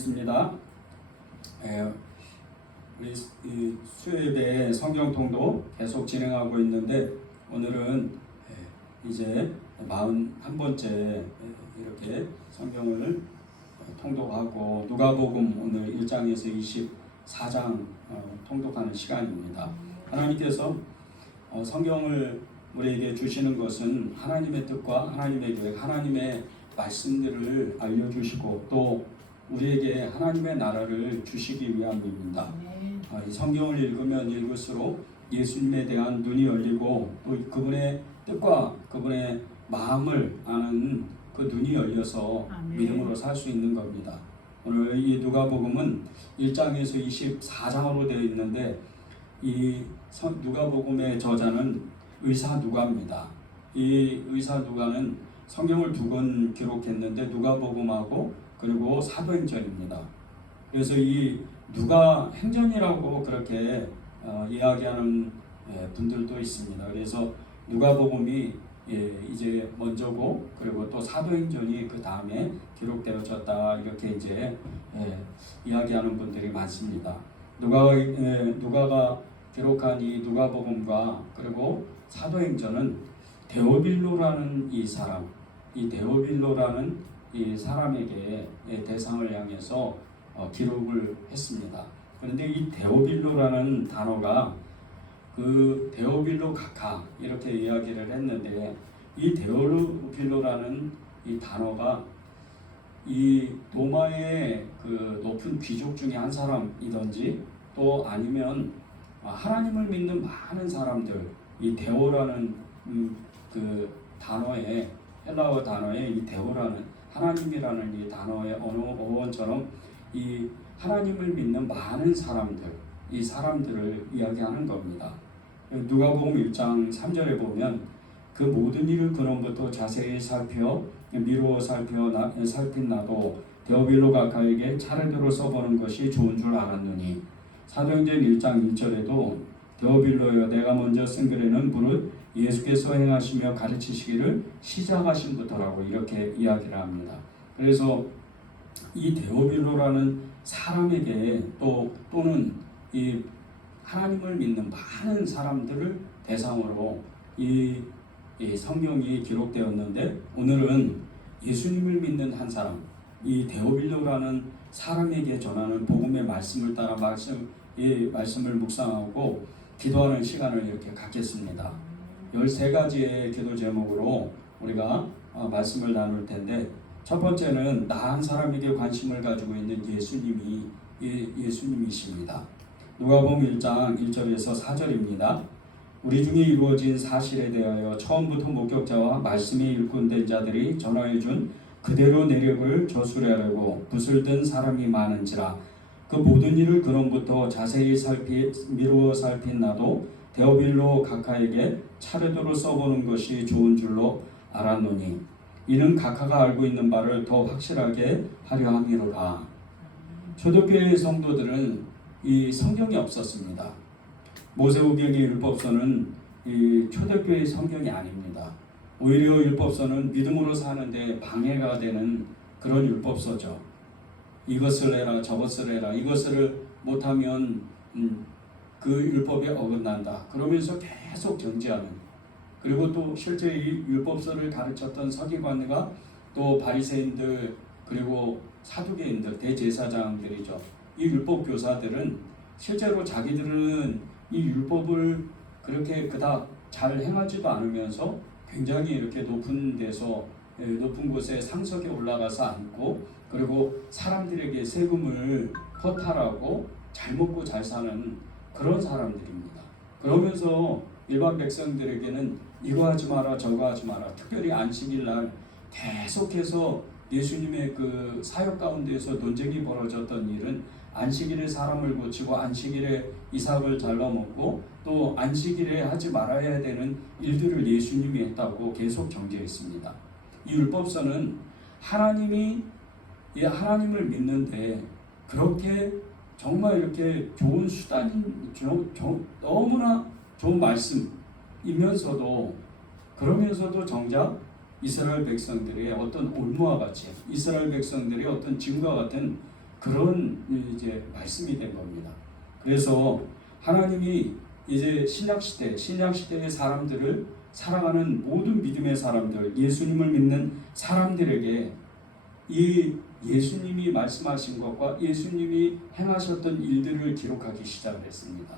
있습니다. 우리 수요예배 성경 통독 계속 진행하고 있는데 오늘은 이제 41번째 이렇게 성경을 통독하고 누가복음 오늘 1장에서 24장 통독하는 시간입니다. 하나님께서 성경을 우리에게 주시는 것은 하나님의 뜻과 하나님의 계획, 하나님의 말씀들을 알려주시고 또 우리에게 하나님의 나라를 주시기 위함입니다. 이 성경을 읽으면 읽을수록 예수님에 대한 눈이 열리고 또 그분의 뜻과 그분의 마음을 아는 그 눈이 열려서 믿음으로 살 수 있는 겁니다. 오늘 이 누가복음은 1장에서 24장으로 되어 있는데 이 누가복음의 저자는 의사 누가입니다. 이 의사 누가는 성경을 두 권 기록했는데 누가복음하고 그리고 사도행전입니다. 그래서 이 누가 행전이라고 그렇게 이야기하는 분들도 있습니다. 그래서 누가복음이 이제 먼저고 그리고 또 사도행전이 그 다음에 기록되어졌다 이렇게 이제 이야기하는 분들이 많습니다. 누가가 기록한 이 누가복음과 그리고 사도행전은 데오빌로라는 이 사람, 이 데오빌로라는 이 사람에게 대상을 향해서 기록을 했습니다. 그런데 이 데오빌로라는 단어가 그 데오빌로 각하 이렇게 이야기를 했는데 이 데오빌로라는 이 단어가 이 로마의 그 높은 귀족 중에 한 사람이든지 또 아니면 하나님을 믿는 많은 사람들 이 데오라는 그 단어에 헬라어 단어에 이 데오라는 하나님이라는 이 단어의 어원처럼 이 하나님을 믿는 많은 사람들, 이 사람들을 이야기하는 겁니다. 누가복음 1장 3절에 보면 그 모든 일을 근원부터 자세히 살펴 미루어 살핀 나도 데오빌로 각하에게 차례대로 써보는 것이 좋은 줄 알았느니 사도행전 1장 1절에도 데오빌로여 내가 먼저 쓴 글에는 무릇 예수께서 행하시며 가르치시기를 시작하신부터라고 이렇게 이야기를 합니다. 그래서 이 데오빌로라는 사람에게 또는 이 하나님을 믿는 많은 사람들을 대상으로 이 성경이 기록되었는데 오늘은 예수님을 믿는 한 사람, 이 데오빌로라는 사람에게 전하는 복음의 말씀을 따라 말씀을 묵상하고 기도하는 시간을 이렇게 갖겠습니다. 13가지의 기도 제목으로 우리가 말씀을 나눌 텐데 첫 번째는 나 한 사람에게 관심을 가지고 있는 예수님이십니다. 누가복음 1장 1절에서 4절입니다. 우리 중에 이루어진 사실에 대하여 처음부터 목격자와 말씀이 일꾼된 자들이 전하여준 그대로 내력을 저술하려고 붓을 든 사람이 많은지라 그 모든 일을 근원부터 자세히 미루어 살핀 나도 데오빌로 각하에게 차례대로 써보는 것이 좋은 줄로 알았노니 이는 각하가 알고 있는 바를 더 확실하게 하려 함이로라. 초대교회 성도들은 이 성경이 없었습니다. 모세오경의 율법서는 이 초대교회 성경이 아닙니다. 오히려 율법서는 믿음으로 사는데 방해가 되는 그런 율법서죠. 이것을 해라 저것을 해라 이것을 못하면 그 율법에 어긋난다. 그러면서 계속 정죄하는 그리고 또 실제 이 율법서를 가르쳤던 서기관과 또 바리새인들 그리고 사두개인들 대제사장들이죠. 이 율법 교사들은 실제로 자기들은 이 율법을 그렇게 그닥 잘 행하지도 않으면서 굉장히 이렇게 높은 데서 높은 곳에 상석에 올라가서 앉고 그리고 사람들에게 세금을 허탈하고 잘 먹고 잘 사는 그런 사람들입니다. 그러면서 일반 백성들에게는 이거 하지 마라 저거 하지 마라 특별히 안식일 날 계속해서 예수님의 그 사역 가운데에서 논쟁이 벌어졌던 일은 안식일에 사람을 고치고 안식일에 이삭을 잘라먹고 또 안식일에 하지 말아야 되는 일들을 예수님이 했다고 계속 정죄했습니다. 이 율법서는 하나님을 믿는데 그렇게 정말 이렇게 좋은 수단인 너무나 좋은 말씀이면서도 그러면서도 정작 이스라엘 백성들의 어떤 올무와 같이 이스라엘 백성들의 어떤 지금과 같은 그런 이제 말씀이 된 겁니다. 그래서 하나님이 이제 신약 시대의 사람들을 살아가는 모든 믿음의 사람들, 예수님을 믿는 사람들에게 이 예수님이 말씀하신 것과 예수님이 행하셨던 일들을 기록하기 시작을 했습니다.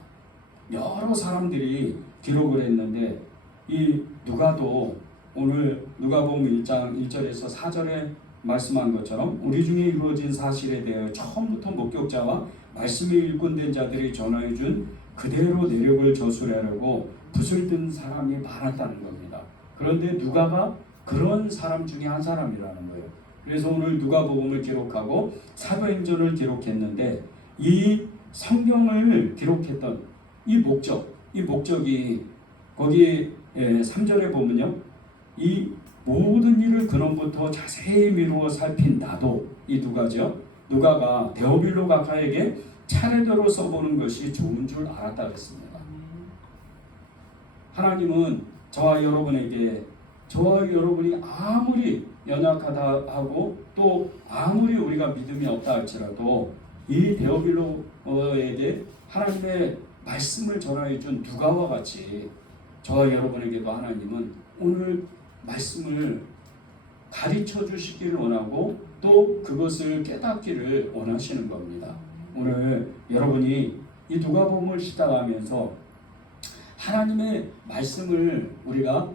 여러 사람들이 기록을 했는데 이 누가도 오늘 누가복음 1장 1절에서 4절에 말씀한 것처럼 우리 중에 이루어진 사실에 대하여 처음부터 목격자와 말씀이 일꾼된 자들이 전하여준 그대로 내력을 저술하려고 붓을 든 사람이 많았다는 겁니다. 그런데 누가가 그런 사람 중에 한 사람이라는 거예요. 그래서 오늘 누가복음을 기록하고 사도행전을 기록했는데 이 성경을 기록했던 이 목적이 거기 3절에 보면요, 이 모든 일을 근원부터 자세히 미루어 살핀 나도, 이 누가가 데오빌로 각하에게 차례대로 써보는 것이 좋은 줄 알았다 그랬습니다. 하나님은 저와 여러분이 아무리 연약하다 하고 또 아무리 우리가 믿음이 없다 할지라도 이 데오빌로에게 하나님의 말씀을 전하여 준 누가와 같이 저와 여러분에게도 하나님은 오늘 말씀을 가르쳐 주시기를 원하고 또 그것을 깨닫기를 원하시는 겁니다. 오늘 여러분이 이 누가복음을 시작하면서 하나님의 말씀을 우리가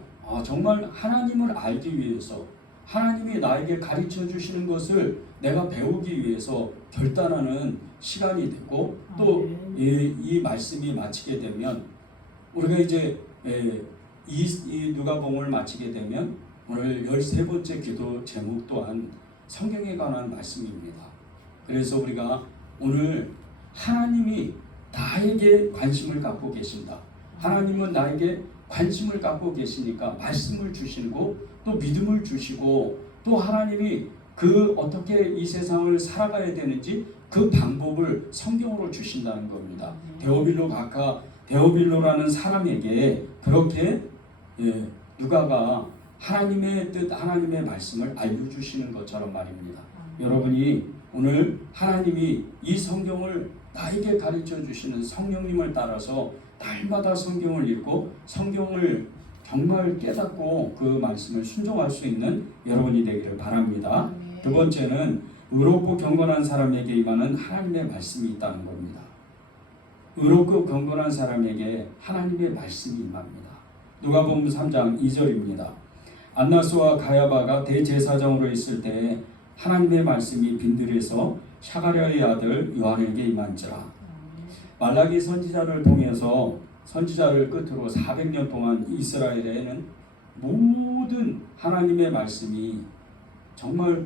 정말 하나님을 알기 위해서 하나님이 나에게 가르쳐 주시는 것을 내가 배우기 위해서 결단하는 시간이 됐고 또 이 말씀이 마치게 되면 우리가 이제 이 누가복음을 마치게 되면 오늘 13번째 기도 제목 또한 성경에 관한 말씀입니다. 그래서 우리가 오늘 하나님이 나에게 관심을 갖고 계신다. 하나님은 나에게 관심을 갖고 계시니까 말씀을 주시고 또 믿음을 주시고 또 하나님이 그 어떻게 이 세상을 살아가야 되는지 그 방법을 성경으로 주신다는 겁니다. 데오빌로라는 사람에게 그렇게 누가가 하나님의 뜻, 하나님의 말씀을 알려주시는 것처럼 말입니다. 여러분이 오늘 하나님이 이 성경을 나에게 가르쳐 주시는 성령님을 따라서 날마다 성경을 읽고 성경을 정말 깨닫고 그 말씀을 순종할 수 있는 여러분이 되기를 바랍니다. 두 번째는 의롭고 경건한 사람에게 임하는 하나님의 말씀이 있다는 겁니다. 의롭고 경건한 사람에게 하나님의 말씀이 임합니다. 누가복음 3장 2절입니다. 안나스와 가야바가 대제사장으로 있을 때에 하나님의 말씀이 빈들에서 샤가랴의 아들 요한에게 임한지라. 말라기 선지자를 통해서 선지자를 끝으로 400년 동안 이스라엘에는 모든 하나님의 말씀이 정말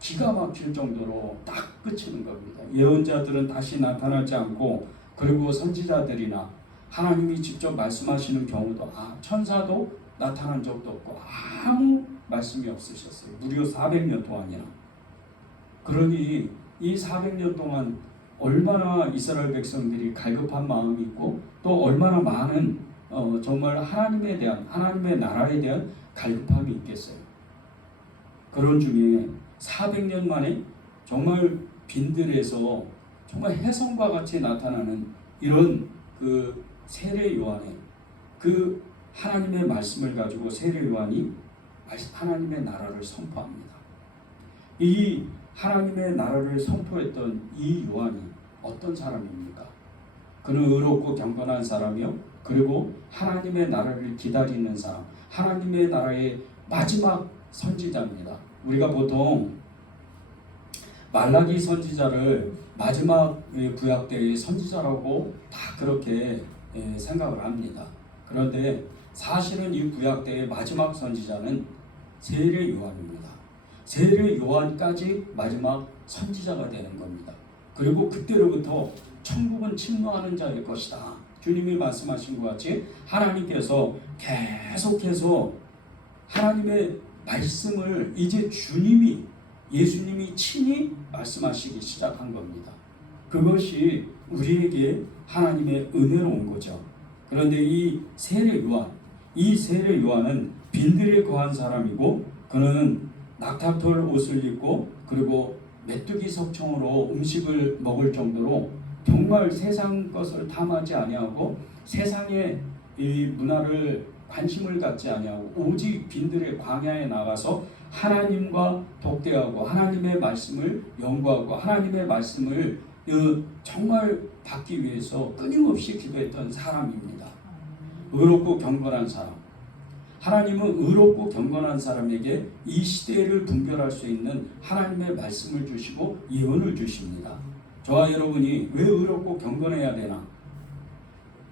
기가 막힐 정도로 딱 그치는 겁니다. 예언자들은 다시 나타나지 않고 그리고 선지자들이나 하나님이 직접 말씀하시는 경우도 천사도 나타난 적도 없고 아무 말씀이 없으셨어요. 무려 400년 동안이나. 그러니 이 400년 동안 얼마나 이스라엘 백성들이 갈급한 마음이 있고 또 얼마나 많은 정말 하나님에 대한 하나님의 나라에 대한 갈급함이 있겠어요. 그런 중에 400년 만에 정말 빈들에서 정말 혜성과 같이 나타나는 이런 그 세례 요한의 그 하나님의 말씀을 가지고 세례 요한이 하나님의 나라를 선포합니다. 이 하나님의 나라를 선포했던 이 요한이 어떤 사람입니까? 그는 의롭고 경건한 사람이요 그리고 하나님의 나라를 기다리는 사람, 하나님의 나라의 마지막 선지자입니다. 우리가 보통 말라기 선지자를 마지막 구약 때의 선지자라고 다 그렇게 생각을 합니다. 그런데 사실은 이 구약 때의 마지막 선지자는 세례 요한입니다. 세례 요한까지 마지막 선지자가 되는 겁니다. 그리고 그때로부터 천국은 침노하는 자일 것이다. 주님이 말씀하신 것 같이 하나님께서 계속해서 하나님의 말씀을 이제 예수님이 친히 말씀하시기 시작한 겁니다. 그것이 우리에게 하나님의 은혜로 온 거죠. 그런데 이 세례 요한은 빈들에 거한 사람이고 그는 낙타털 옷을 입고 그리고 메뚜기 석청으로 음식을 먹을 정도로 정말 세상 것을 탐하지 아니하고 세상의 이 문화를 관심을 갖지 아니하고 오직 빈들의 광야에 나가서 하나님과 독대하고 하나님의 말씀을 연구하고 하나님의 말씀을 정말 받기 위해서 끊임없이 기도했던 사람입니다. 의롭고 경건한 사람. 하나님은 의롭고 경건한 사람에게 이 시대를 분별할 수 있는 하나님의 말씀을 주시고 예언을 주십니다. 저와 여러분이 왜 의롭고 경건해야 되나?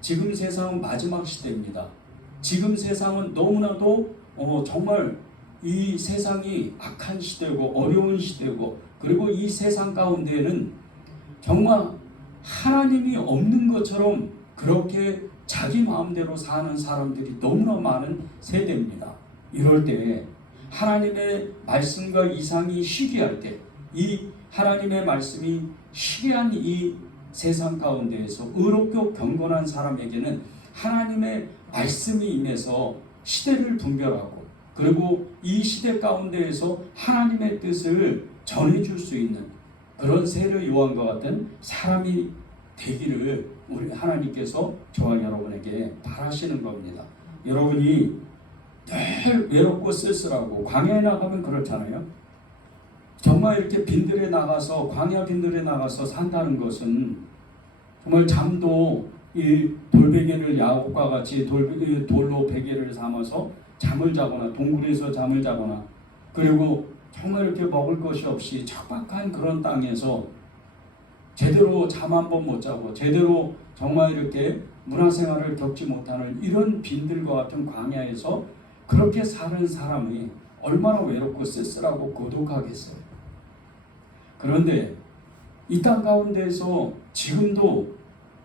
지금 세상은 마지막 시대입니다. 지금 세상은 너무나도 정말 이 세상이 악한 시대고 어려운 시대고 그리고 이 세상 가운데에는 정말 하나님이 없는 것처럼 그렇게 자기 마음대로 사는 사람들이 너무나 많은 세대입니다. 이럴 때 하나님의 말씀과 이상이 시기할 때 이 하나님의 말씀이 시기한 이 세상 가운데에서 의롭고 경건한 사람에게는 하나님의 말씀이 임해서 시대를 분별하고 그리고 이 시대 가운데에서 하나님의 뜻을 전해줄 수 있는 그런 세례 요한과 같은 사람이 되기를 우리 하나님께서 저와 여러분에게 바라시는 겁니다. 여러분이 늘 외롭고 쓸쓸하고 광야에 나가면 그렇잖아요. 정말 이렇게 빈들에 나가서 광야 빈들에 나가서 산다는 것은 정말 잠도 이 돌베개를 야곱과 같이 돌로 베개를 삼아서 잠을 자거나 동굴에서 잠을 자거나 그리고 정말 이렇게 먹을 것이 없이 척박한 그런 땅에서 제대로 잠 한 번 못 자고 제대로 정말 이렇게 문화생활을 겪지 못하는 이런 빈들과 같은 광야에서 그렇게 사는 사람이 얼마나 외롭고 쓸쓸하고 고독하겠어요. 그런데 이 땅 가운데에서 지금도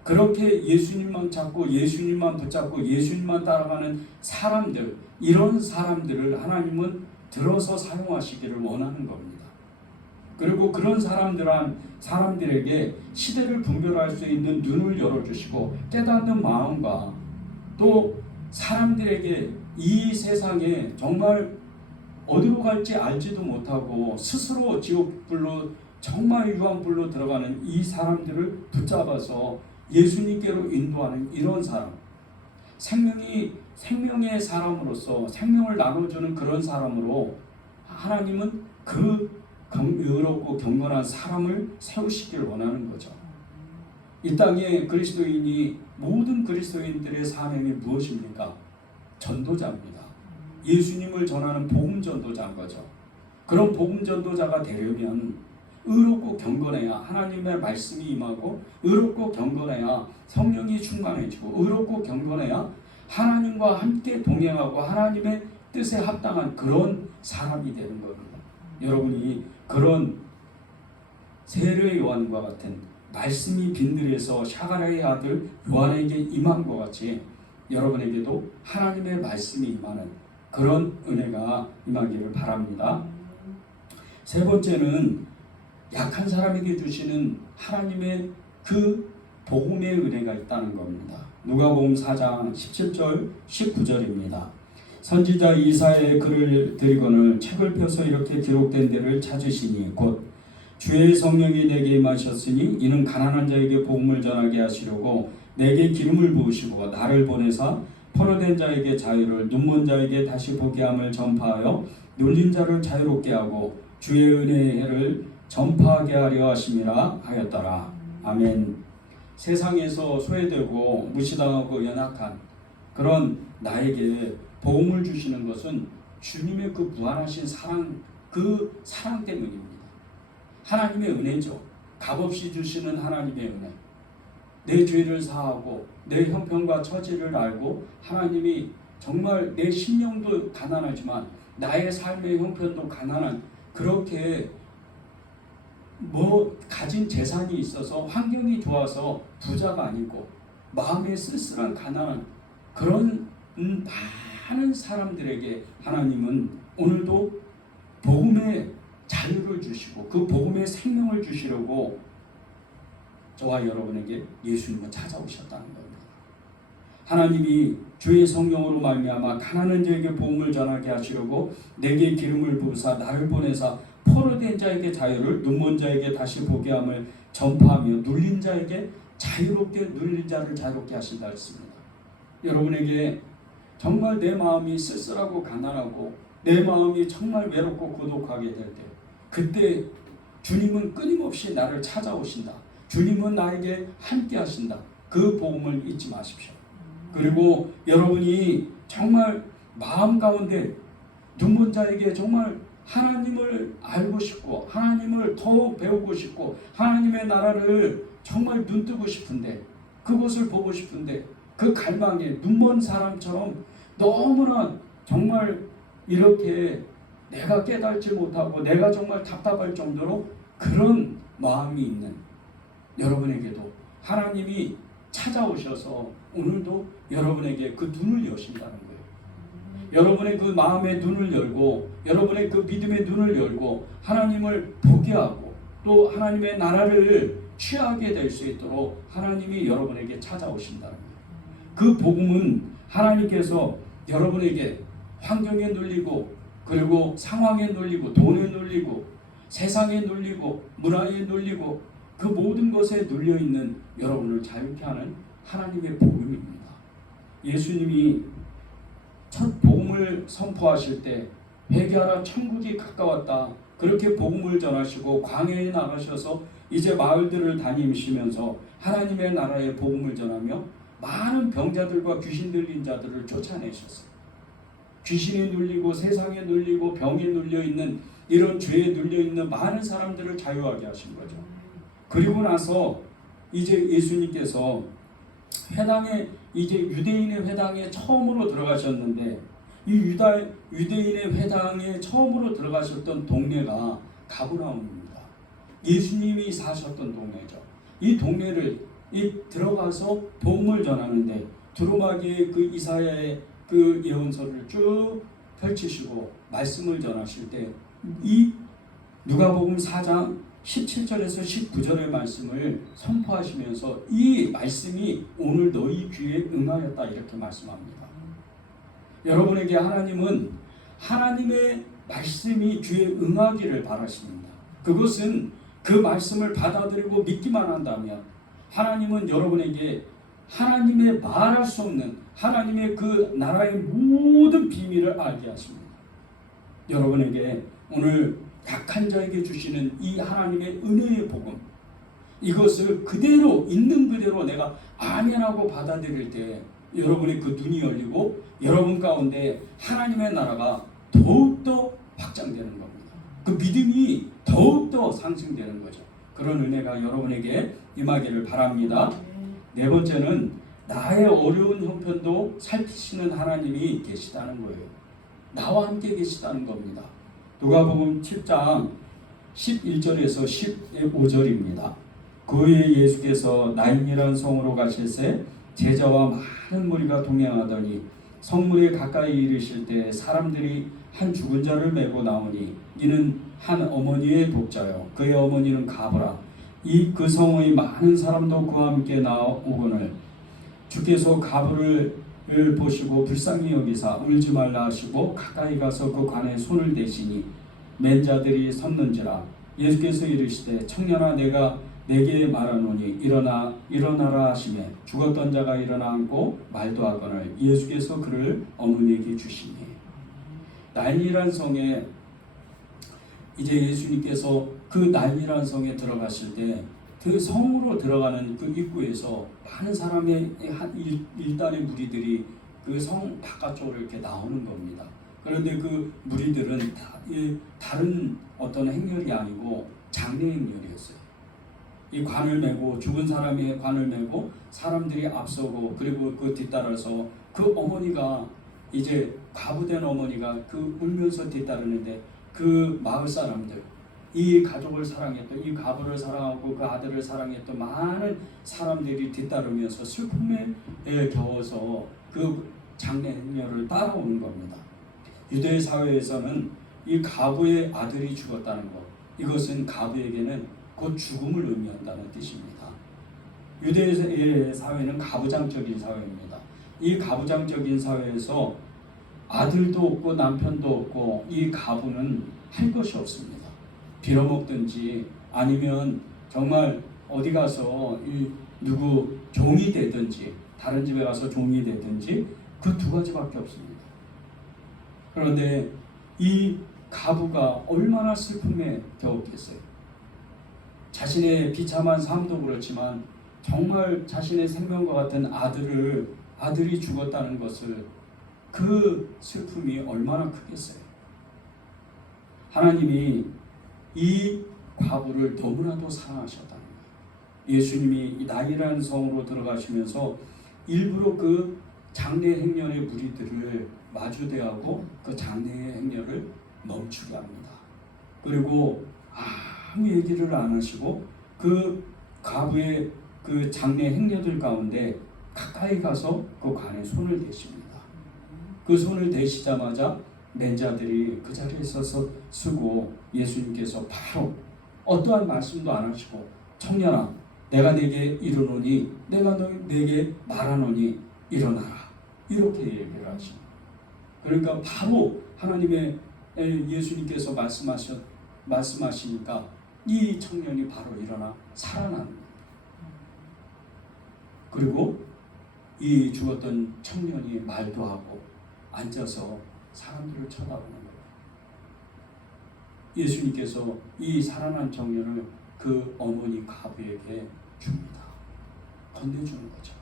그렇게 예수님만 찾고 예수님만 붙잡고 예수님만 따라가는 사람들, 이런 사람들을 하나님은 들어서 사용하시기를 원하는 겁니다. 그리고 그런 사람들에게 시대를 분별할 수 있는 눈을 열어주시고 깨닫는 마음과 또 사람들에게 이 세상에 정말 어디로 갈지 알지도 못하고 스스로 지옥불로 정말 유황불로 들어가는 이 사람들을 붙잡아서 예수님께로 인도하는 이런 사람, 생명의 사람으로서 생명을 나눠주는 그런 사람으로 하나님은 그 의롭고 경건한 사람을 세우시길 원하는 거죠. 이 땅에 그리스도인이 모든 그리스도인들의 사명이 무엇입니까? 전도자입니다. 예수님을 전하는 복음 전도자인 거죠. 그런 복음 전도자가 되려면 의롭고 경건해야 하나님의 말씀이 임하고 의롭고 경건해야 성령이 충만해지고 의롭고 경건해야 하나님과 함께 동행하고 하나님의 뜻에 합당한 그런 사람이 되는 겁니다. 여러분이 그런 세례 요한과 같은 말씀이 빈들에서 샤가랴의 아들 요한에게 임한 것 같이 여러분에게도 하나님의 말씀이 임하는 그런 은혜가 임하기를 바랍니다. 세 번째는 약한 사람에게 주시는 하나님의 그 복음의 은혜가 있다는 겁니다. 누가복음 4장 17절 19절입니다. 선지자 이사야의 글을 드리거늘 책을 펴서 이렇게 기록된 데를 찾으시니 곧 주의 성령이 내게 임하셨으니 이는 가난한 자에게 복음을 전하게 하시려고 내게 기름을 부으시고 나를 보내사 포로된 자에게 자유를 눈먼 자에게 다시 보게 함을 전파하여 눌린 자를 자유롭게 하고 주의 은혜의 해를 전파하게 하려 하심이라 하였더라. 아멘. 세상에서 소외되고 무시당하고 연약한 그런 나에게 복음을 주시는 것은 주님의 그 무한하신 사랑, 그 사랑 때문입니다. 하나님의 은혜죠. 값없이 주시는 하나님의 은혜. 내 죄를 사하고 내 형편과 처지를 알고 하나님이 정말 내 심령도 가난하지만 나의 삶의 형편도 가난한 그렇게 가진 재산이 있어서 환경이 좋아서 부자가 아니고 마음에 쓸쓸한 가난한 그런 많은 사람들에게 하나님은 오늘도 복음의 자유를 주시고 그 복음의 생명을 주시려고 저와 여러분에게 예수님은 찾아오셨다는 겁니다. 하나님이 주의 성령으로 말미암아 가난한 자에게 복음을 전하게 하시려고 내게 기름을 부으사 나를 보내사 포로된 자에게 자유를, 눈먼 자에게 다시 보게 함을 전파하며 눌린 자에게 자유롭게, 눌린 자를 자유롭게 하신다 했습니다. 여러분에게 정말 내 마음이 쓸쓸하고 가난하고 내 마음이 정말 외롭고 고독하게 될 때, 그때 주님은 끊임없이 나를 찾아오신다. 주님은 나에게 함께 하신다. 그 복음을 잊지 마십시오. 그리고 여러분이 정말 마음 가운데 눈먼 자에게 정말 하나님을 알고 싶고 하나님을 더 배우고 싶고 하나님의 나라를 정말 눈뜨고 싶은데, 그것을 보고 싶은데, 그 갈망에 눈먼 사람처럼 너무나 정말 이렇게 내가 깨닫지 못하고 내가 정말 답답할 정도로 그런 마음이 있는 여러분에게도 하나님이 찾아오셔서 오늘도 여러분에게 그 눈을 여신다는 거예요. 여러분의 그 마음의 눈을 열고 여러분의 그 믿음의 눈을 열고 하나님을 보게 하고 또 하나님의 나라를 취하게 될 수 있도록 하나님이 여러분에게 찾아오신다는 거예요. 그 복음은 하나님께서 여러분에게 환경에 눌리고 그리고 상황에 눌리고 돈에 눌리고 세상에 눌리고 문화에 눌리고 그 모든 것에 눌려있는 여러분을 자유케 하는 하나님의 복음입니다. 예수님이 첫 복음을 선포하실 때 회개하라 천국이 가까웠다, 그렇게 복음을 전하시고 광야에 나가셔서 이제 마을들을 다니시면서 하나님의 나라의 복음을 전하며 많은 병자들과 귀신 들린 자들을 쫓아내셨어요. 귀신에 눌리고 세상에 눌리고 병에 눌려있는 이런 죄에 눌려있는 많은 사람들을 자유하게 하신 거죠. 그리고 나서 이제 예수님께서 회당에, 이제 유대인의 회당에 처음으로 들어가셨는데, 이 유대인의 회당에 처음으로 들어가셨던 동네가 가브나움입니다. 예수님이 사셨던 동네죠. 이 동네를 들어가서 복음을 전하는데 두루마기의 그 이사야의 그 예언서를 쭉 펼치시고 말씀을 전하실 때 이 누가복음 4장 17절에서 19절의 말씀을 선포하시면서 이 말씀이 오늘 너희 귀에 응하였다, 이렇게 말씀합니다. 여러분에게 하나님은 하나님의 말씀이 귀에 응하기를 바라십니다. 그것은 그 말씀을 받아들이고 믿기만 한다면 하나님은 여러분에게 하나님의 말할 수 없는 하나님의 그 나라의 모든 비밀을 알게 하십니다. 여러분에게 오늘 약한 자에게 주시는 이 하나님의 은혜의 복음, 이것을 그대로 있는 그대로 내가 아멘하고 받아들일 때 여러분의 그 눈이 열리고 여러분 가운데 하나님의 나라가 더욱더 확장되는 겁니다. 그 믿음이 더욱더 상승되는 거죠. 그런 은혜가 여러분에게 임하기를 바랍니다. 네 번째는 나의 어려운 형편도 살피시는 하나님이 계시다는 거예요. 나와 함께 계시다는 겁니다. 누가복음 7장 11절에서 15절입니다. 그 후에 예수께서 나인이라는 성으로 가실새 제자와 많은 무리가 동행하더니 성문에 가까이 이르실 때 사람들이 한 죽은 자를 메고 나오니 이는 한 어머니의 독자요 그의 어머니는 가브라. 그 성의 많은 사람도 그와 함께 나오거늘 주께서 가브를 보시고 불쌍히 여기사 울지 말라 하시고 가까이 가서 그 관에 손을 대시니 맨 자들이 섰는지라. 예수께서 이르시되 청년아 내가 내게 말하노니 일어나라 하시매 죽었던 자가 일어나 앉고 말도 하거늘 예수께서 그를 어머니에게 주시니. 나인이란 성에 이제 예수님께서 그 나인이란 성에 들어가실 때 그 성으로 들어가는 그 입구에서 많은 사람의 한 일단의 무리들이 그 성 바깥쪽으로 이렇게 나오는 겁니다. 그런데 그 무리들은 다른 어떤 행렬이 아니고 장례 행렬이었어요. 이 관을 메고 죽은 사람의 관을 메고 사람들이 앞서고 그리고 그 뒤따라서 그 어머니가 이제 과부된 어머니가 그 울면서 뒤따르는데 그 마을 사람들, 이 가족을 사랑했던, 이 가부를 사랑하고 그 아들을 사랑했던 많은 사람들이 뒤따르면서 슬픔에 겨워서 그 장례 행렬을 따라오는 겁니다. 유대 사회에서는 이 가부의 아들이 죽었다는 것, 이것은 가부에게는 곧 죽음을 의미한다는 뜻입니다. 유대 사회는 가부장적인 사회입니다. 이 가부장적인 사회에서 아들도 없고 남편도 없고 이 가부는 할 것이 없습니다. 빌어먹든지 아니면 정말 어디 가서 누구 종이 되든지 다른 집에 가서 종이 되든지 그 두 가지밖에 없습니다. 그런데 이 과부가 얼마나 슬픔에 겨웠겠어요. 자신의 비참한 삶도 그렇지만 정말 자신의 생명과 같은 아들이 죽었다는 것을 그 슬픔이 얼마나 크겠어요. 하나님이 이 과부를 너무나도 사랑하셨다는 거예요. 예수님이 이 나인이라는 성으로 들어가시면서 일부러 그 장례 행렬의 무리들을 마주대하고 그 장례 행렬을 멈추게 합니다. 그리고 아무 얘기를 안 하시고 그 과부의 그 장례 행렬들 가운데 가까이 가서 그 관에 손을 대십니다. 그 손을 대시자마자 맹자들이 그 자리에 서서 쓰고 예수님께서 바로 어떠한 말씀도 안 하시고 청년아 내가 네게 이르노니 내가 네게 말하노니 일어나라 이렇게 얘기를 하십니다. 그러니까 바로 하나님의 예수님께서 말씀하시니까 이 청년이 바로 일어나 살아나는 거예요. 그리고 이 죽었던 청년이 말도 하고 앉아서 사람들을 쳐다보는 거예요. 예수님께서 이 살아난 청년을 그 어머니 과부에게 줍니다. 건네주는 거죠.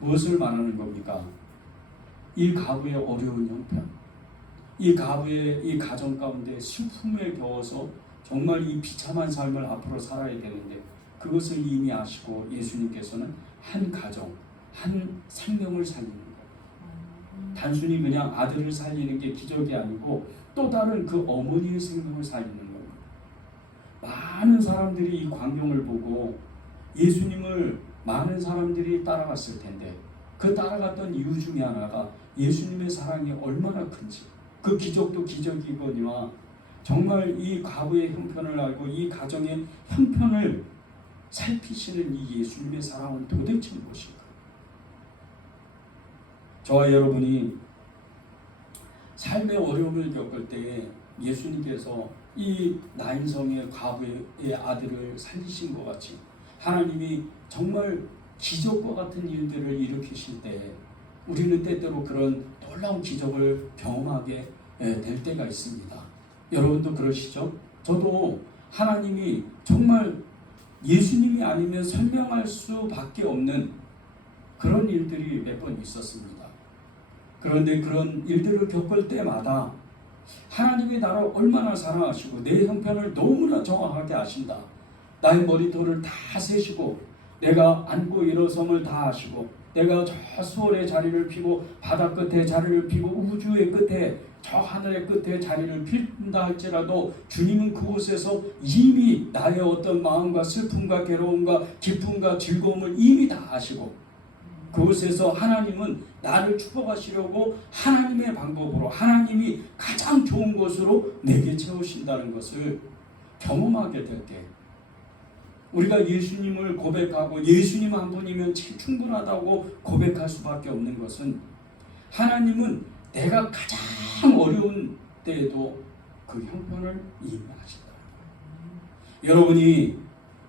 무엇을 말하는 겁니까? 이 과부의 어려운 형편, 이 과부의 이 가정 가운데 슬픔에 겨워서 정말 이 비참한 삶을 앞으로 살아야 되는데 그것을 이미 아시고 예수님께서는 한 가정, 한 생명을 살리는 거예요. 단순히 그냥 아들을 살리는 게 기적이 아니고 또 다른 그 어머니의 생명을 살리는 거예요. 많은 사람들이 이 광경을 보고 예수님을 많은 사람들이 따라갔을 텐데 그 따라갔던 이유 중에 하나가 예수님의 사랑이 얼마나 큰지 그 기적도 기적이거니와 정말 이 과부의 형편을 알고 이 가정의 형편을 살피시는 이 예수님의 사랑은 도대체 무엇인가? 저와 여러분이 삶의 어려움을 겪을 때 예수님께서 이 나인성의 과부의 아들을 살리신 것 같이 하나님이 정말 기적과 같은 일들을 일으키실 때 우리는 때때로 그런 놀라운 기적을 경험하게 될 때가 있습니다. 여러분도 그러시죠? 저도 하나님이 정말 예수님이 아니면 설명할 수밖에 없는 그런 일들이 몇 번 있었습니다. 그런데 그런 일들을 겪을 때마다 하나님이 나를 얼마나 사랑하시고 내 형편을 너무나 정확하게 아신다. 나의 머리털을 다 세시고 내가 앉고 일어섬을 다 아시고 내가 저 수월의 자리를 피고 바다 끝에 자리를 피고 우주의 끝에 저 하늘의 끝에 자리를 핀다 할지라도 주님은 그곳에서 이미 나의 어떤 마음과 슬픔과 괴로움과 기쁨과 즐거움을 이미 다 아시고 그곳에서 하나님은 나를 축복하시려고 하나님의 방법으로 하나님이 가장 좋은 곳으로 내게 채우신다는 것을 경험하게 될 때 우리가 예수님을 고백하고 예수님 한 분이면 충분하다고 고백할 수밖에 없는 것은 하나님은 내가 가장 어려운 때에도 그 형편을 이미 아신다. 여러분이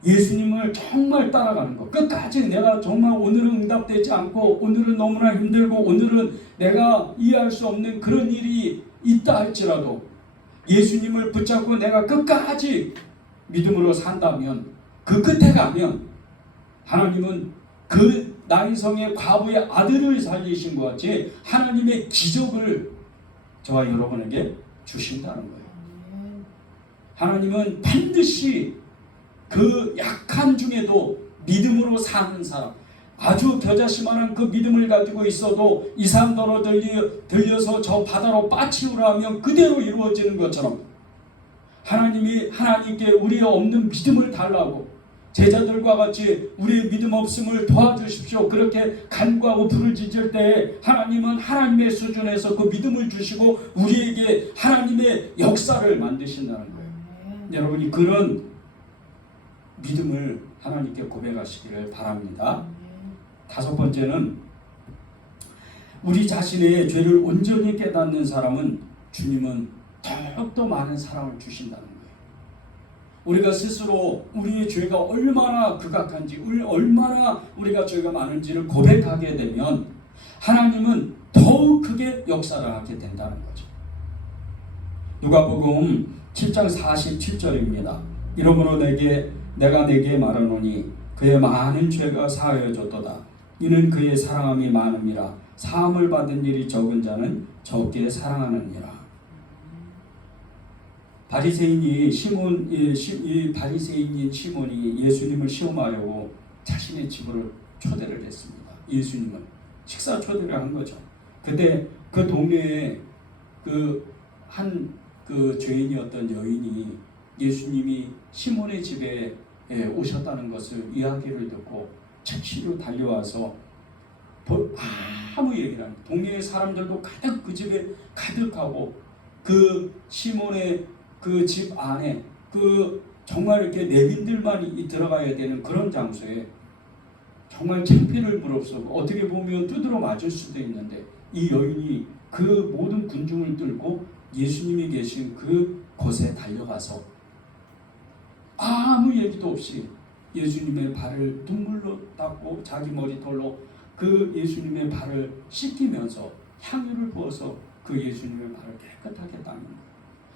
예수님을 정말 따라가는 것 끝까지 내가 정말 오늘은 응답되지 않고 오늘은 너무나 힘들고 오늘은 내가 이해할 수 없는 그런 일이 있다 할지라도 예수님을 붙잡고 내가 끝까지 믿음으로 산다면 그 끝에 가면 하나님은 그 나인성의 과부의 아들을 살리신 것 같이 하나님의 기적을 저와 여러분에게 주신다는 거예요. 하나님은 반드시 그 약한 중에도 믿음으로 사는 사람 아주 겨자씨만한 그 믿음을 가지고 있어도 이 산더러 들려서 저 바다로 빠치우라 하면 그대로 이루어지는 것처럼 하나님이 하나님께 우리의 없는 믿음을 달라고 제자들과 같이 우리의 믿음 없음을 도와주십시오. 그렇게 간구하고 부르짖을 때 하나님은 하나님의 수준에서 그 믿음을 주시고 우리에게 하나님의 역사를 만드신다는 거예요. 여러분이 그런 믿음을 하나님께 고백하시기를 바랍니다. 다섯 번째는 우리 자신의 죄를 온전히 깨닫는 사람은 주님은 더욱더 많은 사랑을 주신다는 거예요. 우리가 스스로 우리의 죄가 얼마나 극악한지, 얼마나 우리가 죄가 많은지를 고백하게 되면 하나님은 더욱 크게 역사를 하게 된다는 거죠. 누가복음 7장 47절입니다. 이러므로 내가 내게 말하노니 그의 많은 죄가 사하여졌도다. 이는 그의 사랑함이 많음이라. 사함을 받은 일이 적은 자는 적게 사랑하느니라. 바리새인인 시몬이 예수님을 시험하려고 자신의 집으로 초대를 했습니다. 예수님은 식사 초대를 한 거죠. 그때 그 동네에 한 죄인이었던 여인이 예수님이 시몬의 집에 오셨다는 것을 이야기를 듣고 즉시로 달려와서 아무 얘기를 안 해요. 동네의 사람들도 가득 그 집에 가득하고 그 시몬의 그 집 안에 정말 이렇게 내빈들만 들어가야 되는 그런 장소에 정말 창피를 무릅쓰고 어떻게 보면 두드러 맞을 수도 있는데 이 여인이 그 모든 군중을 뚫고 예수님이 계신 그 곳에 달려가서 아무 얘기도 없이 예수님의 발을 눈물로 닦고 자기 머리털로 그 예수님의 발을 씻기면서 향유를 부어서 그 예수님의 발을 깨끗하게 닦는 거예요.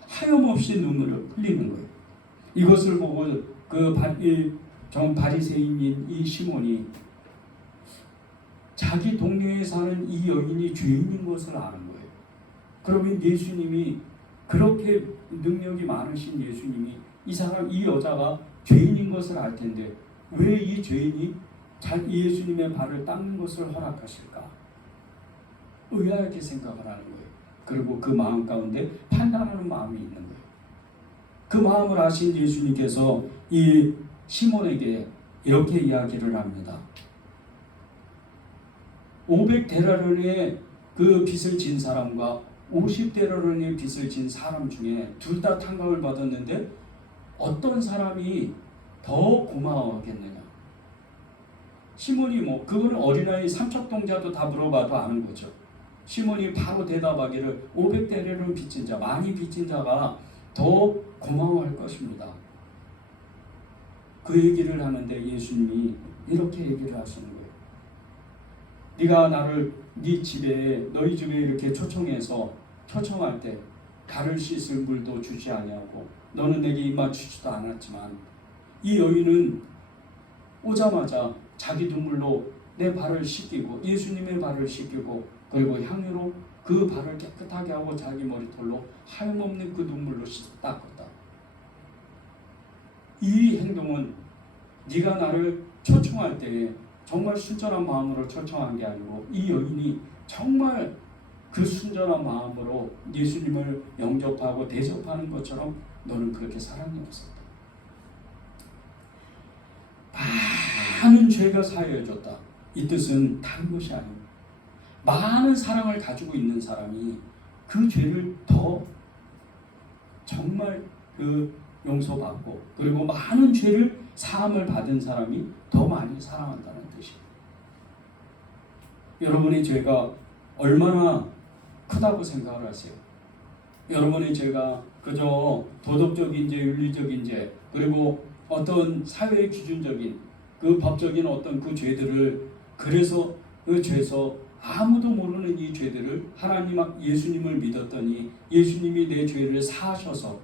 하염없이 눈물을 흘리는 거예요. 이것을 보고 바리새인인 이 시몬이 자기 동네에 사는 이 여인이 죄인인 것을 아는 거예요. 그러면 예수님이 그렇게 능력이 많으신 예수님이 이 여자가 죄인인 것을 알 텐데 왜 이 죄인이 예수님의 발을 닦는 것을 허락하실까? 의아하게 생각을 하는 거예요. 그리고 그 마음 가운데 판단하는 마음이 있는 거예요. 그 마음을 아신 예수님께서 이 시몬에게 이렇게 이야기를 합니다. 500데나리온의 그 빚을 진 사람과 50데나리온의 빚을 진 사람 중에 둘 다 탕감을 받았는데 어떤 사람이 더 고마워하겠느냐? 시몬이 그거는 어린아이 삼척동자도 다 물어봐도 아는 거죠. 시몬이 바로 대답하기를 500데나리온 빚진 자, 많이 빚진 자가 더 고마워할 것입니다. 그 얘기를 하는데 예수님이 이렇게 얘기를 하시는 거예요. 네가 나를 너희 집에 이렇게 초청할 때 발을 씻을 물도 주지 아니하고 너는 내게 입맞추지도 않았지만 이 여인은 오자마자 자기 눈물로 내 발을 씻기고 예수님의 발을 씻기고 그리고 향유로 그 발을 깨끗하게 하고 자기 머리털로 하염없는 그 눈물로 닦았다. 이 행동은 네가 나를 초청할 때에 정말 순전한 마음으로 초청한 게 아니고 이 여인이 정말 그 순전한 마음으로 예수님을 영접하고 대접하는 것처럼 너는 그렇게 사랑이 없었다. 많은 죄가 사하여졌다. 이 뜻은 다른 것이 아닙니다. 많은 사랑을 가지고 있는 사람이 그 죄를 더 정말 용서받고 그리고 많은 죄를 사함을 받은 사람이 더 많이 사랑한다는 뜻입니다. 여러분의 죄가 얼마나 크다고 생각을 하세요? 여러분의 죄가 그저 도덕적인 죄, 윤리적인 죄, 그리고 어떤 사회 기준적인 그 법적인 어떤 그 죄들을 그래서 그 죄에서 아무도 모르는 이 죄들을 예수님을 믿었더니 예수님이 내 죄를 사하셔서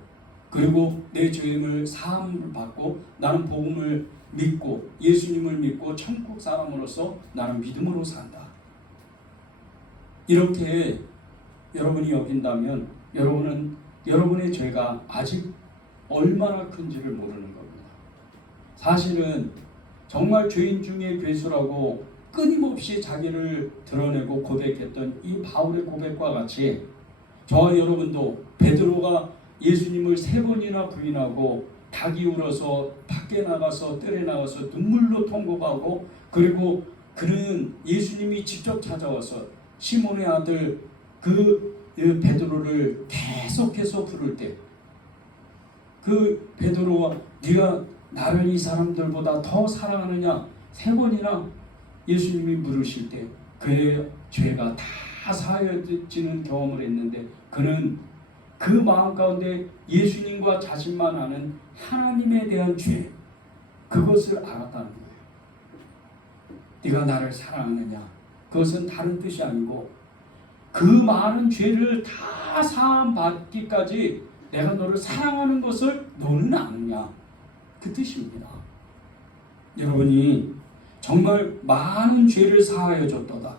그리고 내 죄를 사함을 받고 나는 복음을 믿고 예수님을 믿고 천국 사람으로서 나는 믿음으로 산다. 이렇게 여러분이 여긴다면 여러분의 죄가 아직 얼마나 큰지를 모르는 겁니다. 사실은 정말 죄인 중에 괴수라고 끊임없이 자기를 드러내고 고백했던 이 바울의 고백과 같이 저와 여러분도 베드로가 예수님을 3번이나 부인하고 닭이 울어서 밖에 나가서 뜰에 나가서 눈물로 통곡하고 그리고 그는 예수님이 직접 찾아와서 시몬의 아들 베드로를 계속해서 부를 때 그 베드로가 네가 나를 이 사람들보다 더 사랑하느냐 3번이나 예수님이 물으실 때 그의 죄가 다 사하여지는 경험을 했는데 그는 그 마음 가운데 예수님과 자신만 아는 하나님에 대한 죄, 그것을 알았다는 거예요. 네가 나를 사랑하느냐? 그것은 다른 뜻이 아니고 그 많은 죄를 다 사함 받기까지 내가 너를 사랑하는 것을 너는 아느냐? 그 뜻입니다. 여러분이 정말 많은 죄를 사하여 줬도다.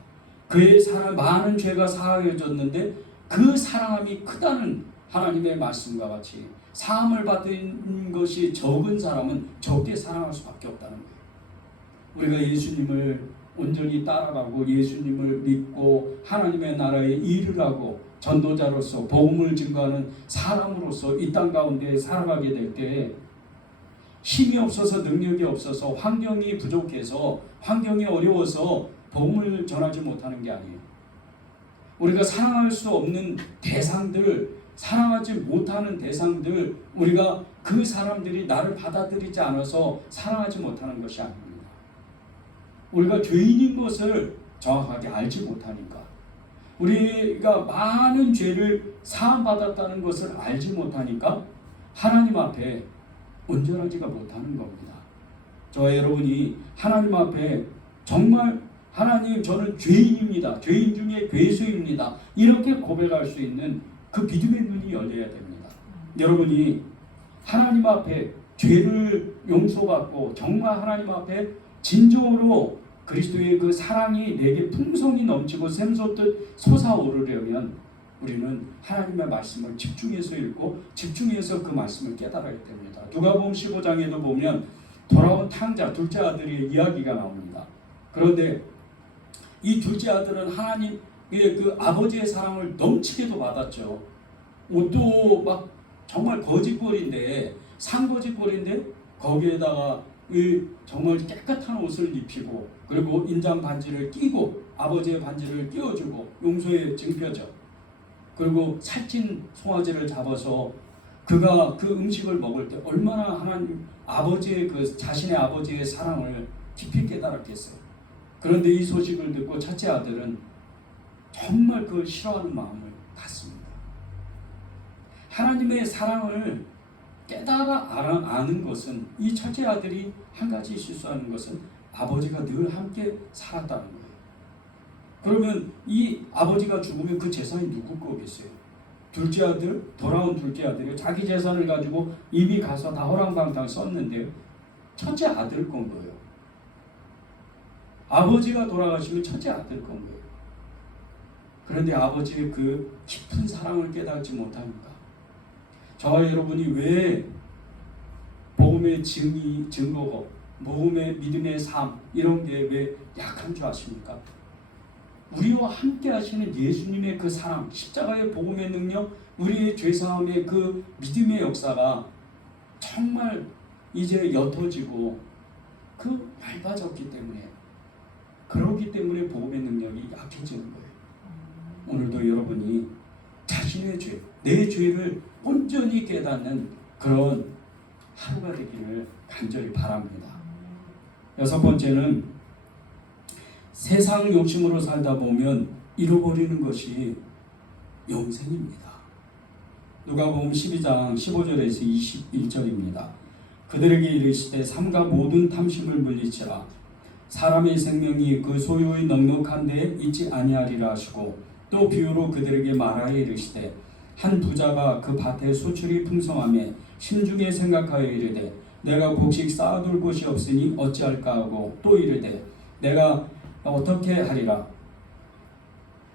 그의 많은 죄가 사하여 줬는데 그 사랑함이 크다는 하나님의 말씀과 같이 사함을 받은 것이 적은 사람은 적게 사랑할 수밖에 없다는 거예요. 우리가 예수님을 온전히 따라가고 예수님을 믿고 하나님의 나라에 일을 하고 전도자로서 복음을 증거하는 사람으로서 이 땅 가운데 살아가게 될 때 힘이 없어서 능력이 없어서 환경이 부족해서 환경이 어려워서 복음을 전하지 못하는 게 아니에요. 우리가 사랑할 수 없는 대상들, 사랑하지 못하는 대상들, 우리가 그 사람들이 나를 받아들이지 않아서 사랑하지 못하는 것이 아닙니다. 우리가 죄인인 것을 정확하게 알지 못하니까, 우리가 많은 죄를 사함받았다는 것을 알지 못하니까 하나님 앞에 온전하지가 못하는 겁니다. 저와 여러분이 하나님 앞에 정말 하나님, 저는 죄인입니다. 죄인 중에 괴수입니다. 이렇게 고백할 수 있는 그 믿음의 눈이 열려야 됩니다. 여러분이 하나님 앞에 죄를 용서받고 정말 하나님 앞에 진정으로 그리스도의 그 사랑이 내게 풍성히 넘치고 샘솟듯 솟아오르려면 우리는 하나님의 말씀을 집중해서 읽고 집중해서 그 말씀을 깨달아야 됩니다. 누가복음 15장에도 보면 돌아온 탕자 둘째 아들의 이야기가 나옵니다. 그런데 이 둘째 아들은 하나님의 그 아버지의 사랑을 넘치게도 받았죠. 옷도 막 정말 거짓골인데 상거짓골인데 거기에다가 정말 깨끗한 옷을 입히고 그리고 인장 반지를 끼고 아버지의 반지를 끼워주고 용서의 증표죠. 그리고 살찐 송아지를 잡아서 그가 그 음식을 먹을 때 얼마나 하나님 아버지의 그 자신의 아버지의 사랑을 깊이 깨달았겠어요. 그런데 이 소식을 듣고 첫째 아들은 정말 그 싫어하는 마음을 갖습니다. 하나님의 사랑을 깨달아 아는 것은 이 첫째 아들이 한 가지 실수하는 것은 아버지가 늘 함께 살았다는 거예요. 그러면 이 아버지가 죽으면 그 재산이 누구 거겠어요? 둘째 아들, 돌아온 둘째 아들이 자기 재산을 가지고 이미 가서 다 허랑방탕 썼는데요. 첫째 아들 건 거예요. 아버지가 돌아가시면 첫째 아들 건 거예요. 그런데 아버지의 그 깊은 사랑을 깨닫지 못합니까? 저와 여러분이 왜 복음의 증거고 복음의 믿음의 삶 이런 게 왜 약한 줄 아십니까? 우리와 함께 하시는 예수님의 그 사랑, 십자가의 복음의 능력, 우리의 죄사함의 그 믿음의 역사가 정말 이제 옅어지고 그 얇아졌기 때문에 그렇기 때문에 복음의 능력이 약해지는 거예요. 오늘도 여러분이 자신의 죄, 내 죄를 온전히 깨닫는 그런 하루가 되기를 간절히 바랍니다. 여섯 번째는 세상 욕심으로 살다 보면 잃어버리는 것이 영생입니다. 누가복음 12장 15절에서 21절입니다. 그들에게 이르시되 삼가 모든 탐심을 물리치라. 사람의 생명이 그 소유의 넉넉한 데에 있지 아니하리라 하시고 또 비유로 그들에게 말하여 이르시되 한 부자가 그 밭에 수출이 풍성하며 심중에 생각하여 이르되 내가 곡식 쌓아둘 곳이 없으니 어찌할까 하고 또 이르되 내가 어떻게 하리라.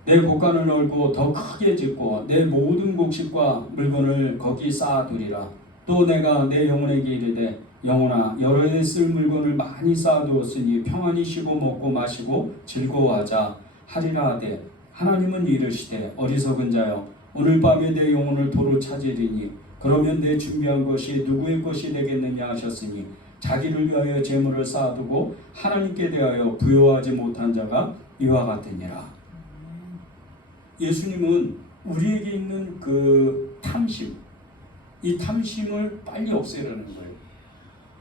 내 곳간을 넓고 더 크게 짓고 내 모든 곡식과 물건을 거기 쌓아두리라. 또 내가 내 영혼에게 이르되 영혼아 여러 해 쓸 물건을 많이 쌓아두었으니 평안히 쉬고 먹고 마시고 즐거워하자 하리라 하되 하나님은 이르시되 어리석은 자여 오늘 밤에 내 영혼을 도로 찾으리니 그러면 내 준비한 것이 누구의 것이 되겠느냐 하셨으니 자기를 위하여 재물을 쌓아두고 하나님께 대하여 부여하지 못한 자가 이와 같으니라. 예수님은 우리에게 있는 그 탐심, 이 탐심을 빨리 없애려는 거예요.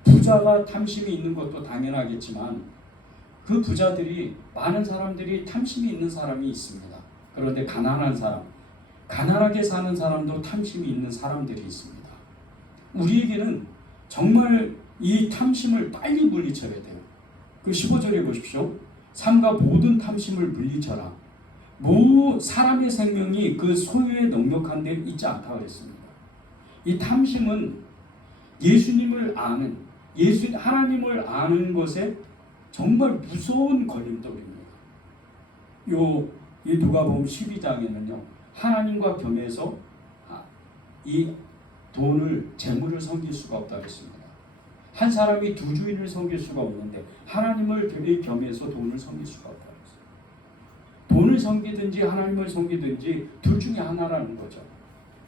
부자가 탐심이 있는 것도 당연하겠지만 그 부자들이 많은 사람들이 탐심이 있는 사람이 있습니다. 그런데 가난한 사람, 가난하게 사는 사람도 탐심이 있는 사람들이 있습니다. 우리에게는 정말 이 탐심을 빨리 물리쳐야 돼요. 그 15절에 보십시오. 삼가 모든 탐심을 물리쳐라. 사람의 생명이 그 소유에 넉넉한 데 있지 않다고 했습니다. 이 탐심은 예수님을 아는, 하나님을 아는 것에 정말 무서운 걸림돌입니다. 이 누가복음 12장에는요, 하나님과 겸해서 이 재물을 섬길 수가 없다고 했습니다. 한 사람이 두 주인을 섬길 수가 없는데 하나님을 겸해서 돈을 섬길 수가 없다고 했습니다. 돈을 섬기든지 하나님을 섬기든지 둘 중에 하나라는 거죠.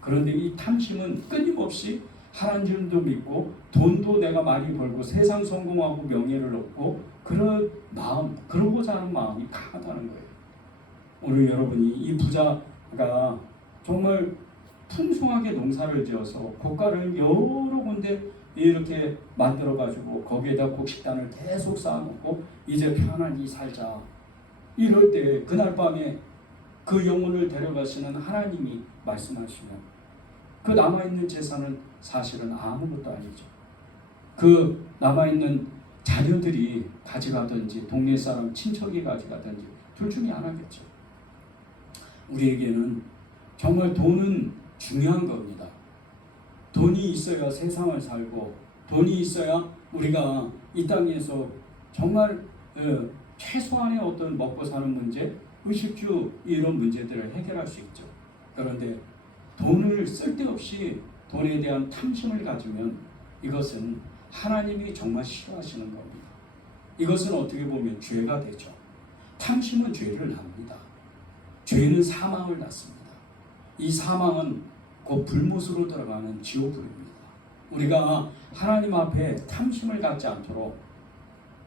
그런데 이 탐심은 끊임없이 하나님도 믿고 돈도 내가 많이 벌고 세상 성공하고 명예를 얻고 그러고자 하는 마음이 강하다는 거예요. 오늘 여러분이 이 부자가 정말 풍성하게 농사를 지어서 고가를 여러 군데 이렇게 만들어가지고 거기에다 곡식단을 계속 쌓아놓고 이제 편안히 살자. 이럴 때 그날 밤에 그 영혼을 데려가시는 하나님이 말씀하시면 그 남아있는 재산은 사실은 아무것도 아니죠. 그 남아있는 자녀들이 가져가든지 동네 사람 친척이 가져가든지 둘 중에 하나겠죠. 우리에게는 정말 돈은 중요한 겁니다. 돈이 있어야 세상을 살고 돈이 있어야 우리가 이 땅에서 정말 최소한의 어떤 먹고 사는 문제, 의식주 이런 문제들을 해결할 수 있죠. 그런데 돈을 쓸데없이 돈에 대한 탐심을 가지면 이것은 하나님이 정말 싫어하시는 겁니다. 이것은 어떻게 보면 죄가 되죠. 탐심은 죄를 낳습니다. 죄는 사망을 낳습니다. 이 사망은 곧 불못으로 들어가는 지옥불입니다. 우리가 하나님 앞에 탐심을 갖지 않도록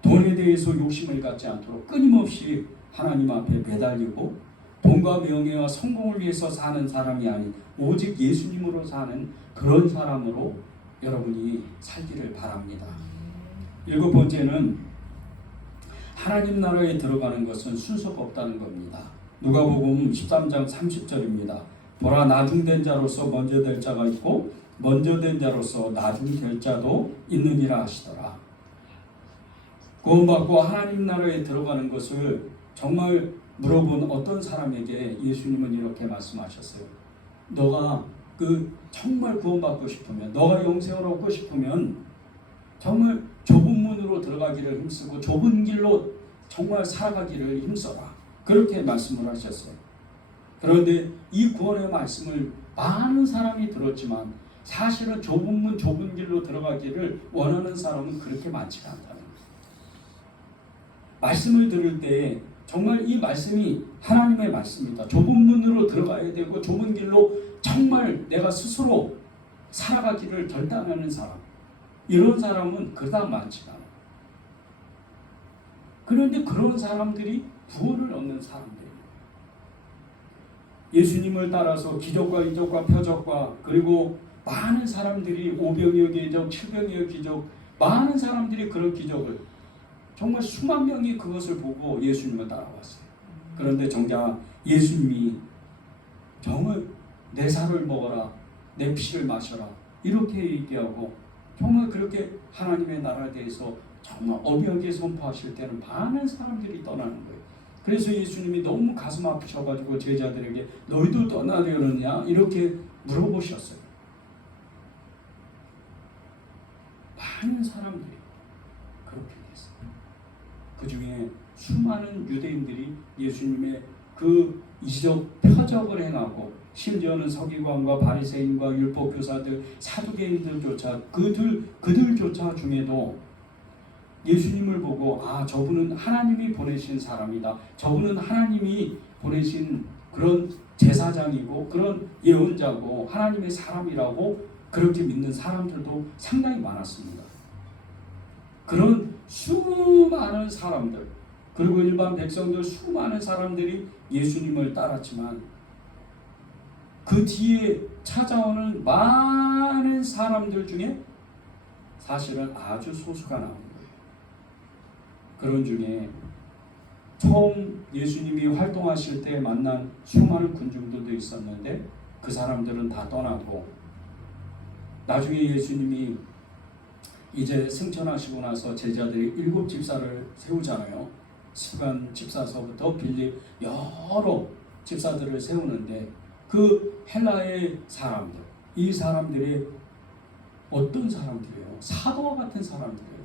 돈에 대해서 욕심을 갖지 않도록 끊임없이 하나님 앞에 매달리고 돈과 명예와 성공을 위해서 사는 사람이 아닌 오직 예수님으로 사는 그런 사람으로 여러분이 살기를 바랍니다. 7번째는 하나님 나라에 들어가는 것은 순서가 없다는 겁니다. 누가복음 13장 30절입니다. 보라, 나중된 자로서 먼저 될 자가 있고 먼저 된 자로서 나중될 자도 있느니라 하시더라. 구원받고 하나님 나라에 들어가는 것을 정말 물어본 어떤 사람에게 예수님은 이렇게 말씀하셨어요. 너가 정말 구원받고 싶으면, 너가 영생을 얻고 싶으면 정말 좁은 문으로 들어가기를 힘쓰고 좁은 길로 정말 살아가기를 힘써라. 그렇게 말씀을 하셨어요. 그런데 이 구원의 말씀을 많은 사람이 들었지만 사실은 좁은 문, 좁은 길로 들어가기를 원하는 사람은 그렇게 많지가 않다는 거예요. 말씀을 들을 때 정말 이 말씀이 하나님의 말씀이다. 좁은 문으로 들어가야 되고 좁은 길로 정말 내가 스스로 살아가기를 결단하는 사람, 이런 사람은 그다지 많지가 않아요. 그런데 그런 사람들이 구원을 얻는 사람들이에요. 예수님을 따라서 기적과 이적과 표적과 그리고 많은 사람들이 5병이어 기적, 7병이어 기적, 많은 사람들이 그런 기적을 정말 수만 명이 그것을 보고 예수님을 따라왔어요. 그런데 정작 예수님이 정말 내 살을 먹어라, 내 피를 마셔라 이렇게 얘기하고 정말 그렇게 하나님의 나라에 대해서 정말 어비하게 선포하실 때는 많은 사람들이 떠나는 거예요. 그래서 예수님이 너무 가슴 아프셔가지고 제자들에게 너희도 떠나려느냐 이렇게 물어보셨어요. 많은 사람들이 그렇게 됐어요. 그 중에 수많은 유대인들이 예수님의 그 이적 표적을 행하고 심지어는 서기관과 바리새인과 율법교사들, 사두개인들조차 그들조차 중에도 예수님을 보고 저분은 하나님이 보내신 사람이다. 저분은 하나님이 보내신 그런 제사장이고 그런 예언자고 하나님의 사람이라고 그렇게 믿는 사람들도 상당히 많았습니다. 그런 수많은 사람들 그리고 일반 백성들 수많은 사람들이 예수님을 따랐지만 그 뒤에 찾아오는 많은 사람들 중에 사실은 아주 소수가 나오는 거예요. 그런 중에 처음 예수님이 활동하실 때 만난 수많은 군중들도 있었는데 그 사람들은 다 떠나고 나중에 예수님이 이제 승천하시고 나서 제자들이 7 집사를 세우잖아요. 스간 집사서부터 빌립 여러 집사들을 세우는데 그 헬라의 사람들, 이 사람들이 어떤 사람들이에요? 사도와 같은 사람들이에요.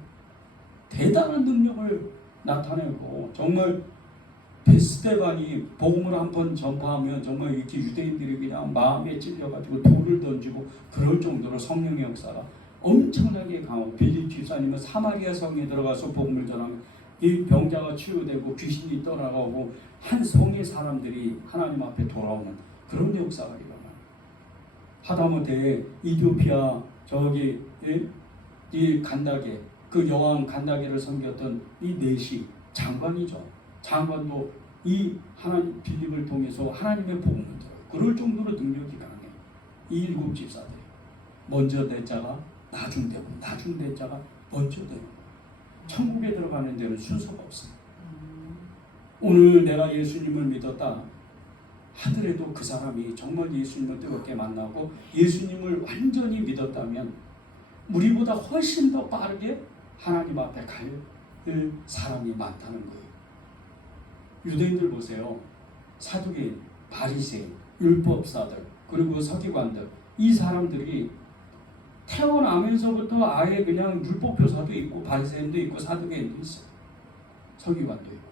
대단한 능력을 나타내고 정말 스데반이 복음을 한번 전파하면 정말 이렇게 유대인들이 그냥 마음에 찔려가지고 돌을 던지고 그럴 정도로 성령의 역사가 엄청나게 강하고 빌립 집사님은 사마리아 성에 들어가서 복음을 전하면 이 병자가 치유되고 귀신이 떠나가고 한 성의 사람들이 하나님 앞에 돌아오는 그런 역사가 일어나요. 하다못해 이디오피아 저기 이 간다게 그 여왕 간다게를 섬겼던 이 넷이 장관이죠. 장관도 이 하나님 빌립을 통해서 하나님의 복음을 들어요. 그럴 정도로 능력이 강해. 이 7 집사들이 먼저 된 자가 나중되고 나중된 자가 먼저 되고 천국에 들어가는 데는 순서가 없어요. 오늘 내가 예수님을 믿었다 하더라도 그 사람이 정말 예수님을 뜨겁게 만나고 예수님을 완전히 믿었다면 우리보다 훨씬 더 빠르게 하나님 앞에 갈 사람이 많다는 거예요. 유대인들 보세요. 사두개인, 바리새인, 율법사들, 그리고 서기관들, 이 사람들이 태어나면서부터 아예 그냥 율법교사도 있고 바리새인도 있고 사두개인도 있어요. 서기관도 있고.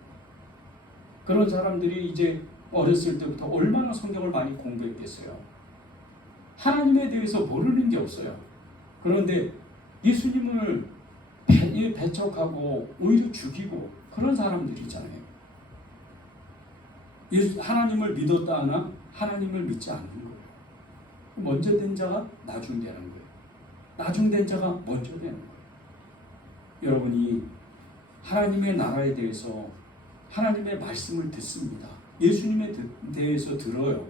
그런 사람들이 이제 어렸을 때부터 얼마나 성경을 많이 공부했겠어요. 하나님에 대해서 모르는 게 없어요. 그런데 예수님을 배척하고 오히려 죽이고 그런 사람들이잖아요. 하나님을 믿었다 하나 하나님을 믿지 않는 거예요. 먼저 된 자가 나중되는 거예요. 나중된 자가 먼저 되는 거예요. 여러분이 하나님의 나라에 대해서 하나님의 말씀을 듣습니다. 예수님에 대해서 들어요.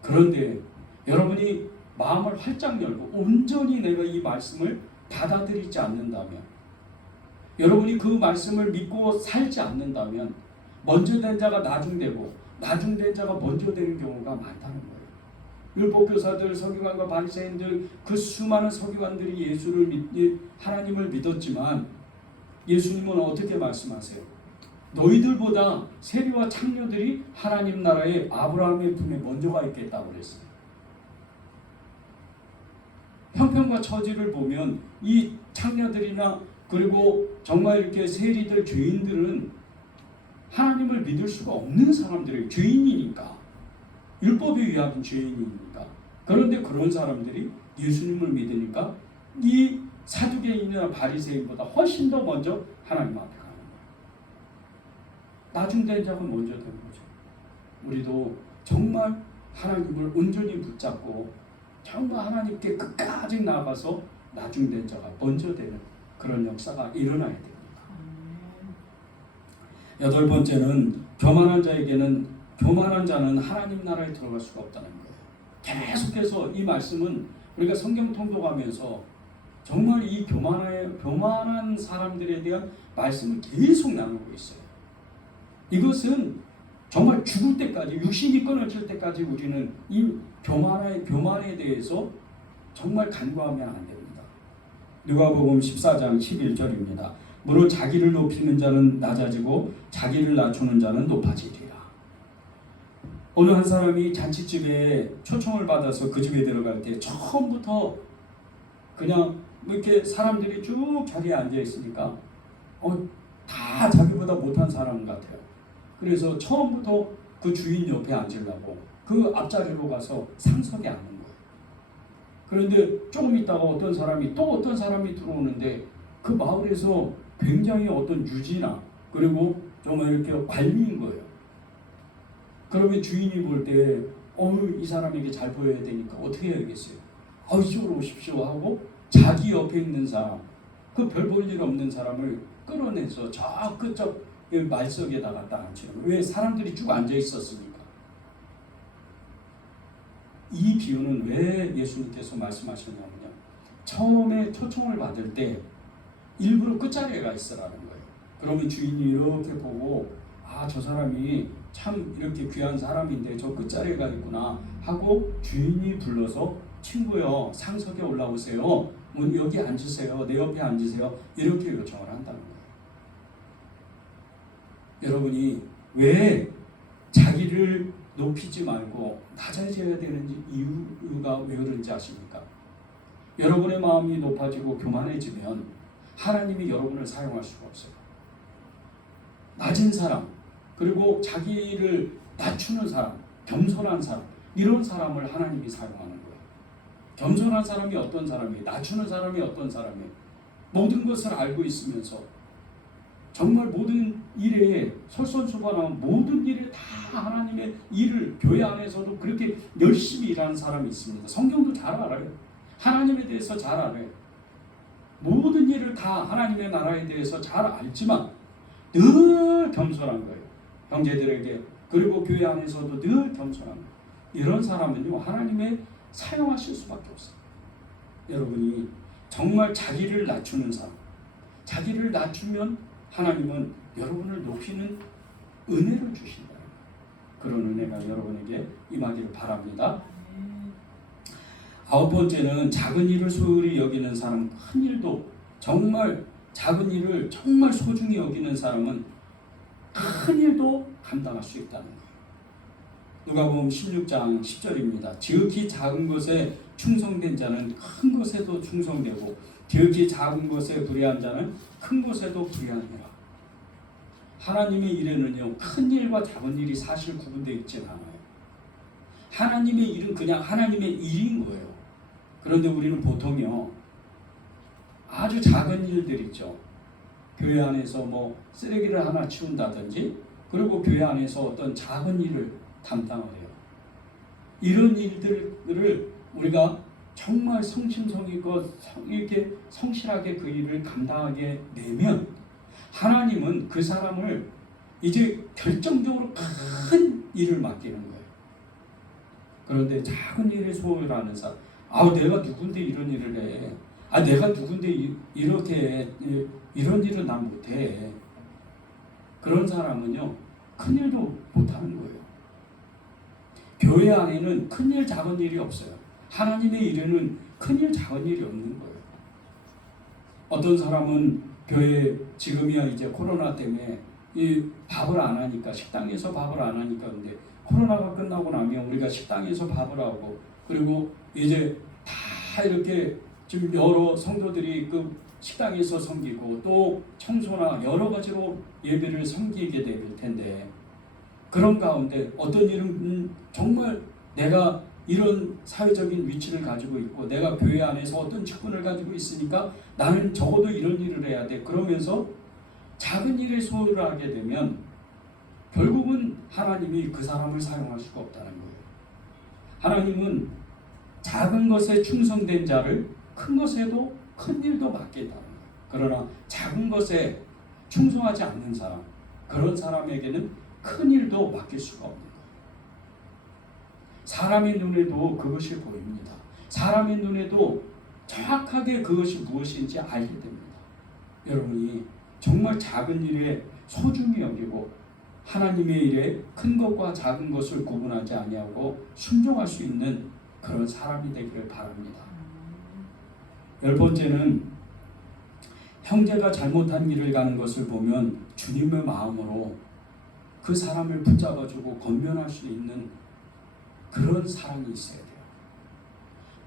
그런데 여러분이 마음을 활짝 열고 온전히 내가 이 말씀을 받아들이지 않는다면, 여러분이 그 말씀을 믿고 살지 않는다면 먼저 된 자가 나중되고 나중된 자가 먼저 되는 경우가 많다는 거예요. 율법교사들, 서기관과 바리새인들, 그 수많은 서기관들이 하나님을 믿었지만 예수님은 어떻게 말씀하세요? 너희들보다 세리와 창녀들이 하나님 나라에 아브라함의 품에 먼저 가 있겠다고 그랬어요. 형편과 처지를 보면 이 창녀들이나 그리고 정말 이렇게 세리들, 죄인들은 하나님을 믿을 수가 없는 사람들이에요. 죄인이니까. 율법에 의한 죄인이니까. 그런데 그런 사람들이 예수님을 믿으니까 이 사두개인이나 바리새인보다 훨씬 더 먼저 하나님 앞에 가는 거예요. 나중된 자가 먼저 되는 거죠. 우리도 정말 하나님을 온전히 붙잡고 정말 하나님께 끝까지 나아가서 나중된 자가 먼저 되는 그런 역사가 일어나야 됩니다. 8번째는 교만한 자에게는, 교만한 자는 하나님 나라에 들어갈 수가 없다는 거예요. 계속해서 이 말씀은 우리가 성경 통독하면서 정말 이 교만한 사람들에 대한 말씀을 계속 나누고 있어요. 이것은 정말 죽을 때까지, 육신이 끊어질 때까지 우리는 이 교만에 대해서 정말 간구하면 안 됩니다. 누가복음 14장 11절입니다. 무릇 자기를 높이는 자는 낮아지고 자기를 낮추는 자는 높아지리라. 어느 한 사람이 잔치집에 초청을 받아서 그 집에 들어갈 때 처음부터 그냥 이렇게 사람들이 쭉 자리에 앉아 있으니까 다 자기보다 못한 사람 같아요. 그래서 처음부터 그 주인 옆에 앉으려고 그 앞자리로 가서 상석에 앉는 거예요. 그런데 조금 있다가 어떤 사람이 들어오는데 그 마을에서 굉장히 어떤 유지나 그리고 정말 이렇게 관리인 거예요. 그러면 주인이 볼 때 이 사람에게 잘 보여야 되니까 어떻게 해야겠어요? 이쪽으로 오십시오 하고 자기 옆에 있는 사람, 그 별 볼 일 없는 사람을 끌어내서 저 끝쪽 말석에다가 딱 앉히는 거예요. 왜? 사람들이 쭉 앉아 있었으니까. 이 비유는 왜 예수님께서 말씀하셨냐면요, 처음에 초청을 받을 때 일부러 끝자리에 가 있으라는 거예요. 그러면 주인이 이렇게 보고 저 사람이 참 이렇게 귀한 사람인데 저 끝자리에 가 있구나 하고 주인이 불러서 친구여 상석에 올라오세요. 뭐 여기 앉으세요. 내 옆에 앉으세요. 이렇게 요청을 한다는 거예요. 여러분이 왜 자기를 높이지 말고 낮아져야 되는지 이유가 왜 그런지 아십니까? 여러분의 마음이 높아지고 교만해지면 하나님이 여러분을 사용할 수가 없어요. 낮은 사람, 그리고 자기를 낮추는 사람, 겸손한 사람, 이런 사람을 하나님이 사용하는 거예요. 겸손한 사람이 어떤 사람이에요? 낮추는 사람이 어떤 사람이에요? 모든 것을 알고 있으면서 정말 모든 일에 솔선수범하는 모든 일에 다 하나님의 일을 교회 안에서도 그렇게 열심히 일하는 사람이 있습니다. 성경도 잘 알아요. 하나님에 대해서 잘 알아요. 모든 일을 다 하나님의 나라에 대해서 잘 알지만 늘 겸손한 거예요. 형제들에게 그리고 교회 안에서도 늘 겸손한 거예요. 이런 사람은요 하나님의 사용하실 수밖에 없어요. 여러분이 정말 자기를 낮추는 사람, 자기를 낮추면 하나님은 여러분을 높이는 은혜를 주신다. 그런 은혜가 여러분에게 임하기를 바랍니다. 9번째는 작은 일을 소홀히 여기는 사람, 큰 일도 정말 작은 일을 정말 소중히 여기는 사람은 큰 일도 감당할 수 있다는 거예요. 누가복음 16장 10절입니다. 지극히 작은 것에 충성된 자는 큰 것에도 충성되고 지극히 작은 것에 불의한 자는 큰 것에도 불의하니라. 하나님의 일에는요 큰 일과 작은 일이 사실 구분되어 있지 않아요. 하나님의 일은 그냥 하나님의 일인 거예요. 그런데 우리는 보통요 아주 작은 일들 있죠. 교회 안에서 뭐 쓰레기를 하나 치운다든지 그리고 교회 안에서 어떤 작은 일을 담당을 해요. 이런 일들을 우리가 정말 성심성의껏 이렇게 성실하게 그 일을 감당하게 되면 하나님은 그 사람을 이제 결정적으로 큰 일을 맡기는 거예요. 그런데 작은 일에 소홀하는 사람, 내가 누군데 이런 일을 해. 내가 누군데 이렇게 해. 이런 일은 난 못해. 그런 사람은요 큰 일도 못하는 거예요. 교회 안에는 큰 일 작은 일이 없어요. 하나님의 일에는 큰 일 작은 일이 없는 거예요. 어떤 사람은 교회 지금이야 이제 코로나 때문에 이 밥을 안 하니까 식당에서 밥을 안 하니까 근데 코로나가 끝나고 나면 우리가 식당에서 밥을 하고 그리고 이제 다 이렇게 지금 여러 성도들이 그 식당에서 섬기고 또 청소나 여러 가지로 예배를 섬기게 될 텐데 그런 가운데 어떤 일은 정말 내가 이런 사회적인 위치를 가지고 있고 내가 교회 안에서 어떤 직분을 가지고 있으니까 나는 적어도 이런 일을 해야 돼. 그러면서 작은 일에 소홀하게 되면 결국은 하나님이 그 사람을 사용할 수가 없다는 거예요. 하나님은 작은 것에 충성된 자를 큰 것에도 큰 일도 맡긴다는 거예요. 그러나 작은 것에 충성하지 않는 사람, 그런 사람에게는 큰 일도 맡길 수가 없는 거예요. 사람의 눈에도 그것이 보입니다. 사람의 눈에도 정확하게 그것이 무엇인지 알게 됩니다. 여러분이 정말 작은 일에 소중히 여기고 하나님의 일에 큰 것과 작은 것을 구분하지 아니하고 순종할 수 있는 그런 사람이 되기를 바랍니다. 10번째는 형제가 잘못한 길을 가는 것을 보면 주님의 마음으로 그 사람을 붙잡아주고 권면할 수 있는 그런 사랑이 있어야 돼요.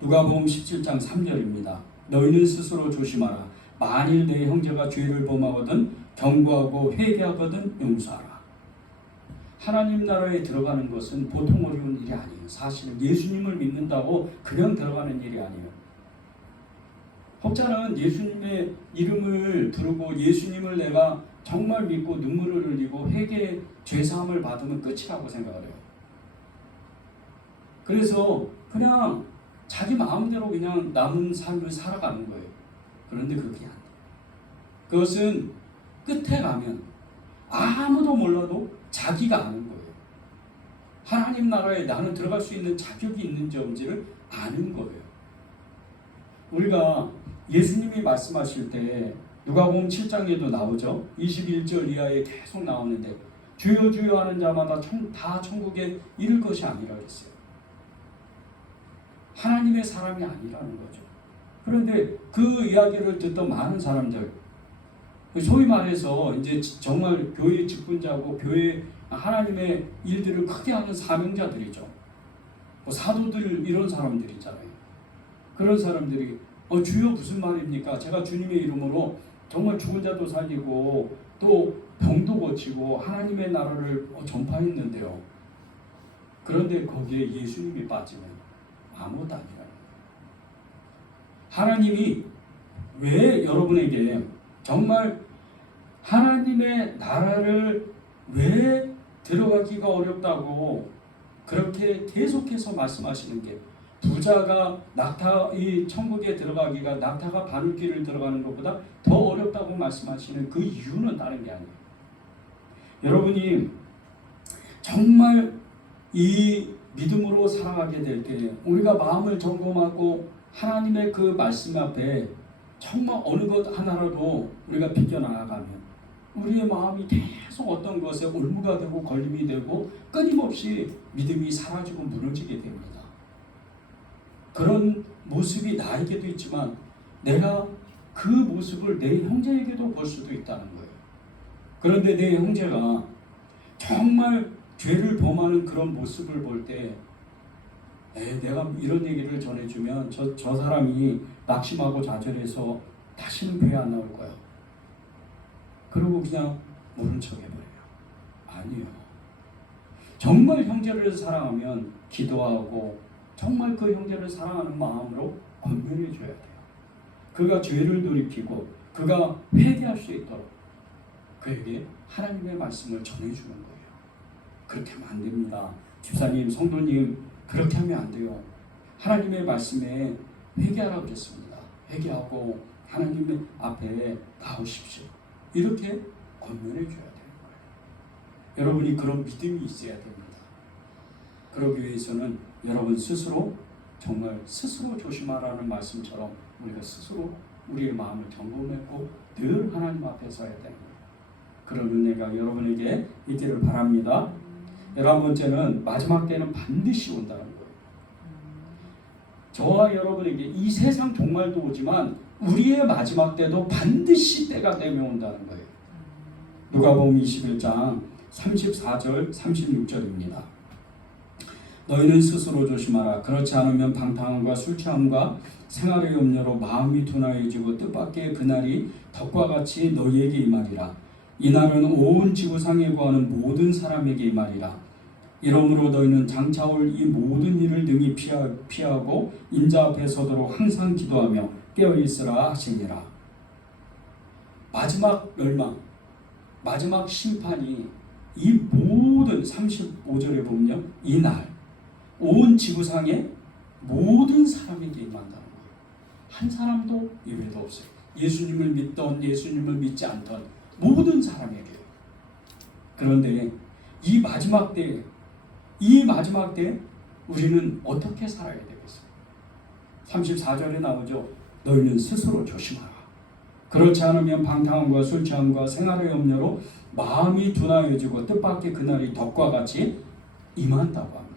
누가복음 17장 3절입니다. 너희는 스스로 조심하라. 만일 내 형제가 죄를 범하거든 경고하고 회개하거든 용서하라. 하나님 나라에 들어가는 것은 보통 어려운 일이 아니에요. 사실 예수님을 믿는다고 그냥 들어가는 일이 아니에요. 혹자는 예수님의 이름을 부르고 예수님을 내가 정말 믿고 눈물을 흘리고 회개 죄사함을 받으면 끝이라고 생각을 해요. 그래서 그냥 자기 마음대로 그냥 남은 삶을 살아가는 거예요. 그런데 그게 안 돼요. 그것은 끝에 가면 아무도 몰라도 자기가 아는 거예요. 하나님 나라에 나는 들어갈 수 있는 자격이 있는지 없는지를 아는 거예요. 우리가 예수님이 말씀하실 때 누가복음 7장에도 나오죠. 21절 이하에 계속 나오는데 주여 주여 하는 자마다 다 천국에 이를 것이 아니라 그랬어요. 하나님의 사람이 아니라는 거죠. 그런데 그 이야기를 듣던 많은 사람들, 소위 말해서 이제 정말 교회 직분자고 교회 하나님의 일들을 크게 하는 사명자들이죠. 사도들 이런 사람들이잖아요. 그런 사람들이 주여 무슨 말입니까? 제가 주님의 이름으로 정말 죽은 자도 살리고 또 병도 고치고 하나님의 나라를 전파했는데요. 그런데 거기에 예수님이 빠지면 아무것도 아니라는 거예요. 하나님이 왜 여러분에게 정말 하나님의 나라를 왜 들어가기가 어렵다고 그렇게 계속해서 말씀하시는 게, 부자가 이 천국에 들어가기가 낙타가 바늘길을 들어가는 것보다 더 어렵다고 말씀하시는 그 이유는 다른 게 아니에요. 여러분이 정말 이 믿음으로 살아가게 될 때 우리가 마음을 점검하고 하나님의 그 말씀 앞에 정말 어느 것 하나라도 우리가 비껴나가면 우리의 마음이 계속 어떤 것에 올무가 되고 걸림이 되고 끊임없이 믿음이 사라지고 무너지게 됩니다. 그런 모습이 나에게도 있지만 내가 그 모습을 내 형제에게도 볼 수도 있다는 거예요. 그런데 내 형제가 정말 죄를 범하는 그런 모습을 볼 때 내가 이런 얘기를 전해주면 저 사람이 낙심하고 좌절해서 다시는 교회 안 나올 거야. 그러고 그냥 모른 척 해버려요. 아니요. 정말 형제를 사랑하면 기도하고 정말 그 형제를 사랑하는 마음으로 권면해 줘야 돼요. 그가 죄를 돌이키고 그가 회개할 수 있도록 그에게 하나님의 말씀을 전해주는 거예요. 그렇게 하면 안 됩니다. 집사님, 성도님, 그렇게 하면 안 돼요. 하나님의 말씀에 회개하라고 그랬습니다. 회개하고 하나님 앞에 나오십시오. 이렇게 권면해 줘야 되는 거예요. 여러분이 그런 믿음이 있어야 됩니다. 그러기 위해서는 여러분 스스로 정말 스스로 조심하라는 말씀처럼 우리가 스스로 우리의 마음을 점검하고 늘 하나님 앞에 서야 되는 거예요. 그런 은혜가 여러분에게 있기를 바랍니다. 11번째는 마지막 때는 반드시 온다는 거예요. 저와 여러분에게 이 세상 종말도 오지만 우리의 마지막 때도 반드시 때가 되면 온다는 거예요. 누가복음 21장 34절 36절입니다. 너희는 스스로 조심하라. 그렇지 않으면 방탕함과 술 취함과 생활의 염려로 마음이 둔하여지고 뜻밖의 그날이 덕과 같이 너희에게 임하리라. 이날은 온 지구상에 거하는 모든 사람에게 임하리라. 이러므로 너희는 장차 올 이 모든 일을 능히 피하고 인자 앞에 서도록 항상 기도하며 깨어있으라 하시니라. 마지막 멸망, 마지막 심판이 이 모든 35절에 보면요, 이날 온 지구상의 모든 사람에게 임한다는 거예요. 한 사람도 예외도 없어요. 예수님을 믿던 예수님을 믿지 않던 모든 사람에게. 그런데 이 마지막 때 우리는 어떻게 살아야 되겠어요? 34절에 나오죠. 너희는 스스로 조심하라. 그렇지 않으면 방탕함과 술 취함과 생활의 염려로 마음이 둔하여지고 뜻밖의 그날이 덕과 같이 임한다고 합니다.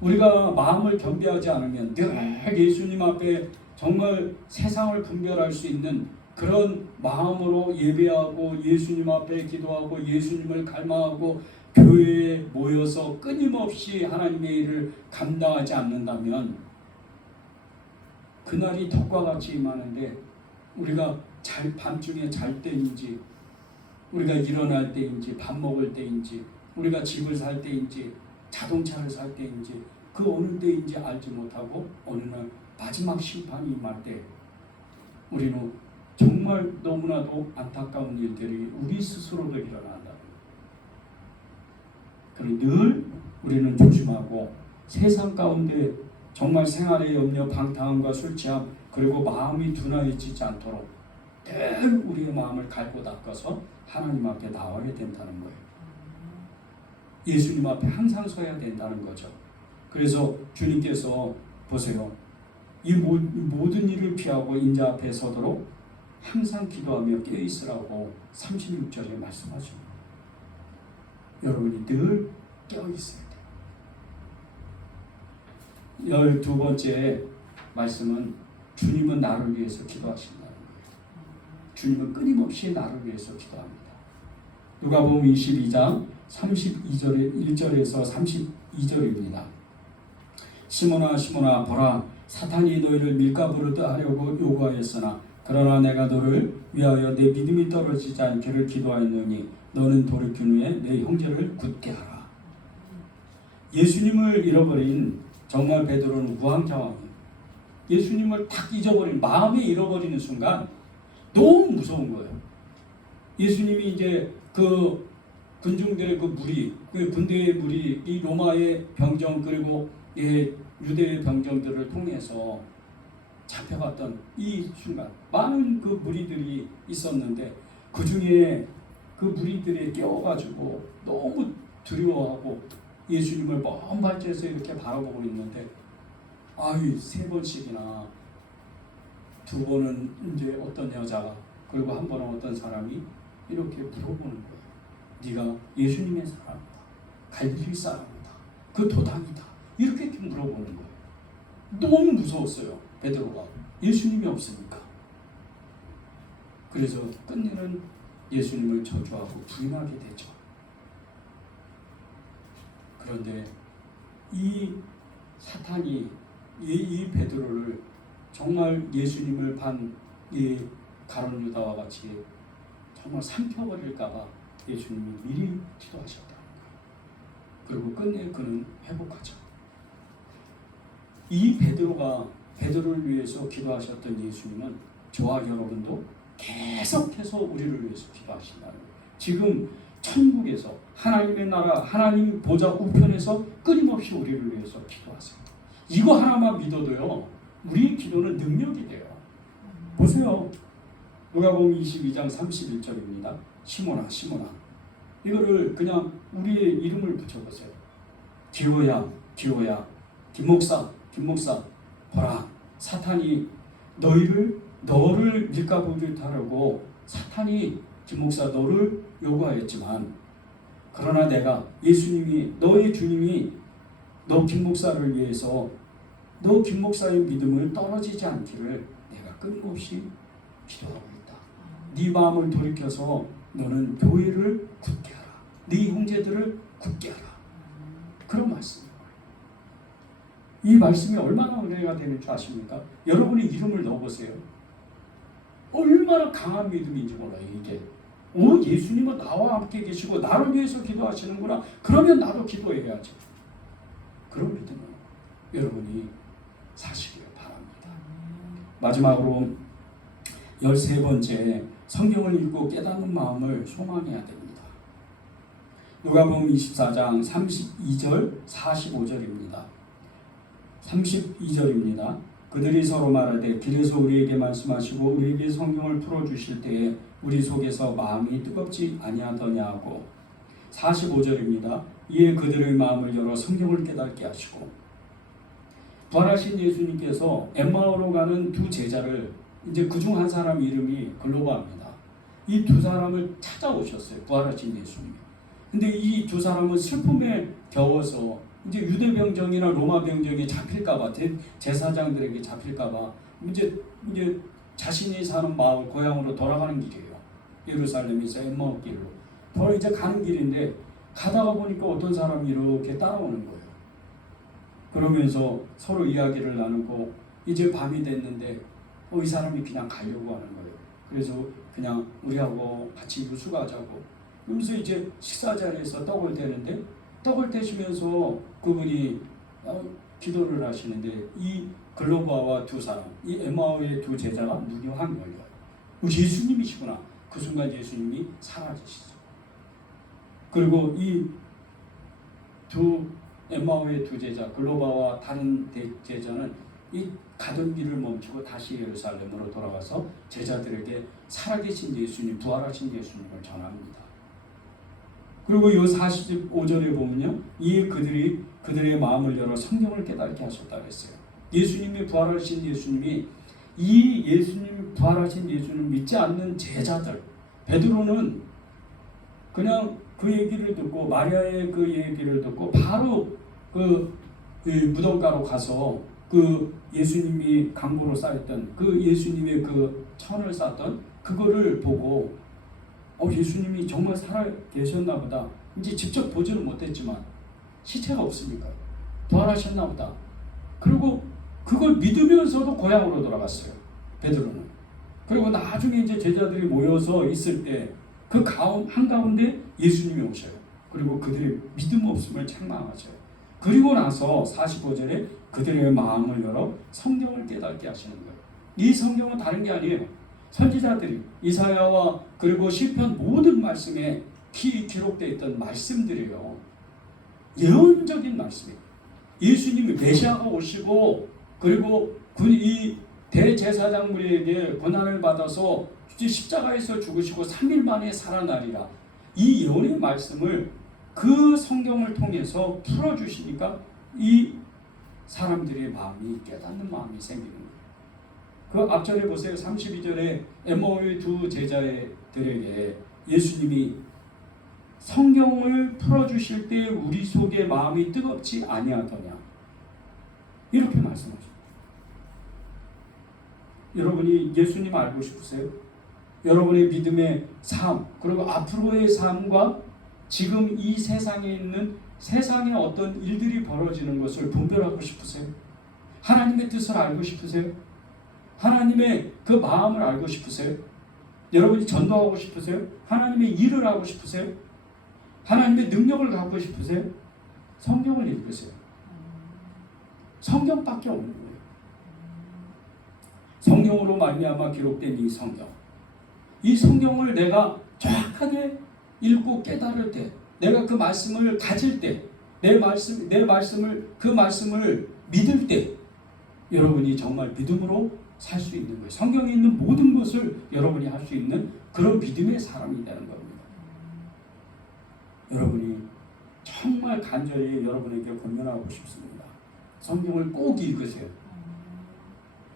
우리가 마음을 겸비하지 않으면 늘 예수님 앞에 정말 세상을 분별할 수 있는 그런 마음으로 예배하고 예수님 앞에 기도하고 예수님을 갈망하고 교회에 모여서 끊임없이 하나님의 일을 감당하지 않는다면 그날이 덕과 같이 임하는데 우리가 밤중에 잘 때인지 우리가 일어날 때인지 밥 먹을 때인지 우리가 집을 살 때인지 자동차를 살 때인지 그 어느 때인지 알지 못하고 어느 날 마지막 심판이 임할 때 우리는 정말 너무나도 안타까운 일들이 우리 스스로도 일어난다. 그러니 늘 우리는 조심하고 세상 가운데 정말 생활의 염려, 방탕함과 술 취함 그리고 마음이 둔하여지지 않도록 늘 우리의 마음을 갈고 닦아서 하나님 앞에 나와야 된다는 거예요. 예수님 앞에 항상 서야 된다는 거죠. 그래서 주님께서 보세요. 이 모든 일을 피하고 인자 앞에 서도록 항상 기도하며 깨어있으라고 36절에 말씀하십니다. 여러분이 늘 깨어있어야 돼요. 12번째 말씀은 주님은 나를 위해서 기도하신다는 거예요. 주님은 끊임없이 나를 위해서 기도합니다. 누가복음 22장 32절에 1절에서 32절입니다. 시몬아 시몬아 보라 사탄이 너희를 밀가부르듯 하려고 요구하였으나 그러나 내가 너를 위하여 내 믿음이 떨어지지 않기를 기도하였느니 너는 돌이킨 후에 내 형제를 굳게 하라. 예수님을 잃어버린 정말 베드로는 우왕좌왕이에요. 예수님을 탁 잊어버린 마음에 잃어버리는 순간 너무 무서운 거예요. 예수님이 이제 그 군중들의 그 무리, 그 군대의 무리, 이 로마의 병정 그리고 유대의 병정들을 통해서 잡혀갔던 이 순간 많은 그 무리들이 있었는데 그 중에 그 무리들이 깨워가지고 너무 두려워하고 예수님을 먼 발치에서 이렇게 바라보고 있는데 아유 3번씩이나 2번은 이제 어떤 여자가 그리고 1번은 어떤 사람이 이렇게 물어보는 거예요. 네가 예수님의 사람이다. 갈릴리 사람이다. 그 도당이다. 이렇게 물어보는 거예요. 너무 무서웠어요. 베드로가. 예수님이 없으니까. 그래서 끝내는 예수님을 저주하고 부인하게 되죠. 그런데 이 사탄이 이 베드로를 정말 예수님을 반 이 가룟 유다와 같이 정말 삼켜버릴까봐 예수님이 미리 기도하셨다는 거예요. 그리고 끝내 그는 회복하죠. 이 베드로를 위해서 기도하셨던 예수님은 저와 여러분도 계속해서 우리를 위해서 기도하신다는 거예요. 지금 천국에서 하나님의 나라 하나님 보좌 우편에서 끊임없이 우리를 위해서 기도하세요. 이거 하나만 믿어도요 우리의 기도는 능력이 돼요. 보세요. 누가복음 22장 31절입니다. 시몬아 시몬아 이거를 그냥 우리의 이름을 붙여보세요. 기호야 기호야 김목사 보라 사탄이 너를 밀가부르듯 하려고 사탄이 김목사 너를 요구하였지만 그러나 내가 예수님이 너의 주님이 너 김목사를 위해서 너 김목사의 믿음을 떨어지지 않기를 내가 끊임없이 기도하고 있다. 네 마음을 돌이켜서 너는 교회를 굳게 하라. 네 형제들을 굳게 하라. 그런 말씀이에요. 이 말씀이 얼마나 은혜가 되는 줄 아십니까? 여러분이 이름을 넣어보세요. 얼마나 강한 믿음인지 몰라요. 이게 예수님은 나와 함께 계시고 나를 위해서 기도하시는구나. 그러면 나도 기도해야지. 그런 믿음을 여러분이 사시길 바랍니다. 마지막으로 13번째 성경을 읽고 깨닫는 마음을 소망해야 됩니다. 누가복음 24장 32절 45절입니다. 32절입니다. 그들이 서로 말하되 길에서 우리에게 말씀하시고 우리에게 성경을 풀어주실 때에 우리 속에서 마음이 뜨겁지 아니하더냐고. 45절입니다. 이에 그들의 마음을 열어 성경을 깨닫게 하시고 부활하신 예수님께서 엠마오로 가는 두 제자를 이제 그중 한 사람 이름이 글로바입니다. 이 두 사람을 찾아오셨어요. 부활하신 예수님이. 근데 이 두 사람은 슬픔에 겨워서 이제 유대 병정이나 로마 병정에 잡힐까봐 제사장들에게 잡힐까봐 이제 자신이 사는 마을 고향으로 돌아가는 길이에요. 예루살렘에서 엠마오 길로 이제 가는 길인데 가다가 보니까 어떤 사람이 이렇게 따라오는 거예요. 그러면서 서로 이야기를 나누고 이제 밤이 됐는데 이 사람이 그냥 가려고 하는 거예요. 그래서 그냥 우리하고 같이 유수가자고. 그러면서 이제 식사 자리에서 떡을 떼는데 떡을 떼시면서 그분이 기도를 하시는데 이 글로바와 두 사람, 이 엠마오의 두 제자가 눈이 확 열려요. 예수님이시구나. 그 순간 예수님이 사라지시죠. 그리고 이 두 엠마오의 두 제자, 글로바와 다른 제자는 이 가던 길을 멈추고 다시 예루살렘으로 돌아가서 제자들에게 살아계신 예수님, 부활하신 예수님을 전합니다. 그리고 이 45절에 보면요, 이에 그들의 마음을 열어 성경을 깨닫게 하셨다고 했어요. 예수님이 부활하신 예수님이 이 예수님 부활하신 예수님을 믿지 않는 제자들, 베드로는 그냥 그 얘기를 듣고 마리아의 그 얘기를 듣고 바로 그 무덤가로 가서 그 예수님이 강보로 쌓였던 그 예수님의 그 천을 쌓던 그거를 보고 예수님이 정말 살아 계셨나 보다. 이제 직접 보지는 못했지만 시체가 없으니까 부활하셨나 보다. 그리고 그걸 믿으면서도 고향으로 돌아갔어요. 베드로는. 그리고 나중에 이제 제자들이 모여서 있을 때 그 한가운데 예수님이 오셔요. 그리고 그들의 믿음 없음을 책망하셔요. 그리고 나서 45절에 그들의 마음을 열어 성경을 깨닫게 하시는 거예요. 이 성경은 다른 게 아니에요. 선지자들이 이사야와 그리고 시편 모든 말씀에 기록되어 있던 말씀들이에요. 예언적인 말씀이에요. 예수님이 메시아가 오시고 그리고 이 대제사장 무리에게 고난을 받아서 십자가에서 죽으시고 3일 만에 살아나리라. 이 예언의 말씀을 그 성경을 통해서 풀어주시니까 이 사람들의 마음이 깨닫는 마음이 생기는 거예요. 그 앞절에 보세요. 32절에 엠마오의 두 제자들에게 예수님이 성경을 풀어주실 때 우리 속에 마음이 뜨겁지 아니하더냐 이렇게 말씀하십니다. 여러분이 예수님 알고 싶으세요? 여러분의 믿음의 삶 그리고 앞으로의 삶과 지금 이 세상에 있는 세상의 어떤 일들이 벌어지는 것을 분별하고 싶으세요? 하나님의 뜻을 알고 싶으세요? 하나님의 그 마음을 알고 싶으세요? 여러분이 전도하고 싶으세요? 하나님의 일을 하고 싶으세요? 하나님의 능력을 갖고 싶으세요? 성경을 읽으세요. 성경밖에 없는 거예요. 성경으로 말미암아 기록된 이 성경. 이 성경을 내가 정확하게 읽고 깨달을 때, 내가 그 말씀을 가질 때, 그 말씀을 믿을 때, 여러분이 정말 믿음으로 살 수 있는 거예요. 성경에 있는 모든 것을 여러분이 할 수 있는 그런 믿음의 사람이 되는 겁니다. 여러분이 정말 간절히 여러분에게 권면하고 싶습니다. 성경을 꼭 읽으세요.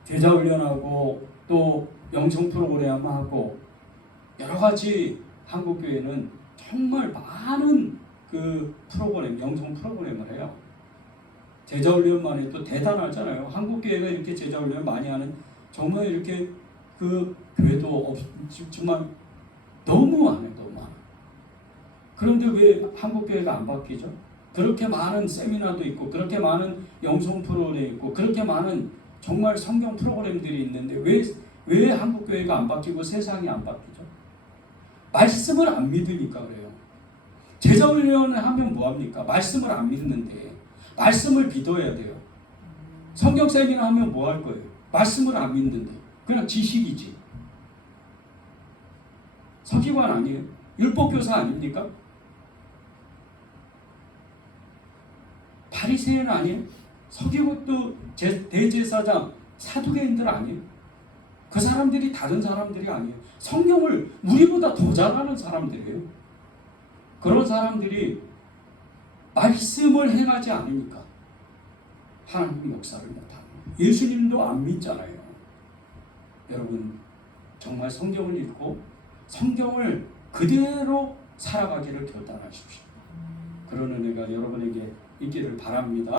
제자훈련하고 또 영성 프로그램하고 여러 가지 한국교회는 정말 많은 그 프로그램, 영성 프로그램을 해요. 제자훈련만 해도 대단하잖아요. 한국교회가 이렇게 제자훈련 많이 하는 정말 이렇게 그 교회도 없지만 너무 많아요. 너무 많아. 그런데 왜 한국교회가 안 바뀌죠? 그렇게 많은 세미나도 있고 그렇게 많은 영성 프로그램이 있고 그렇게 많은 정말 성경 프로그램들이 있는데 왜 한국교회가 안 바뀌고 세상이 안 바뀌죠? 말씀을 안 믿으니까 그래요. 제자훈련을 하면 뭐합니까? 말씀을 안 믿는데 말씀을 믿어야 돼요. 성경 세미나 하면 뭐 할 거예요? 말씀을 안 믿는데 그냥 지식이지. 서기관 아니에요? 율법교사 아닙니까? 바리새인 아니에요? 서기관도 대제사장, 사두개인들 아니에요? 그 사람들이 다른 사람들이 아니에요. 성경을 우리보다 더 잘하는 사람들이에요. 그런 사람들이 말씀을 행하지 않으니까 하나님의 역사를 못합니다. 예수님도 안 믿잖아요. 여러분 정말 성경을 읽고 성경을 그대로 살아가기를 결단하십시오. 그런 은혜가 여러분에게 있기를 바랍니다.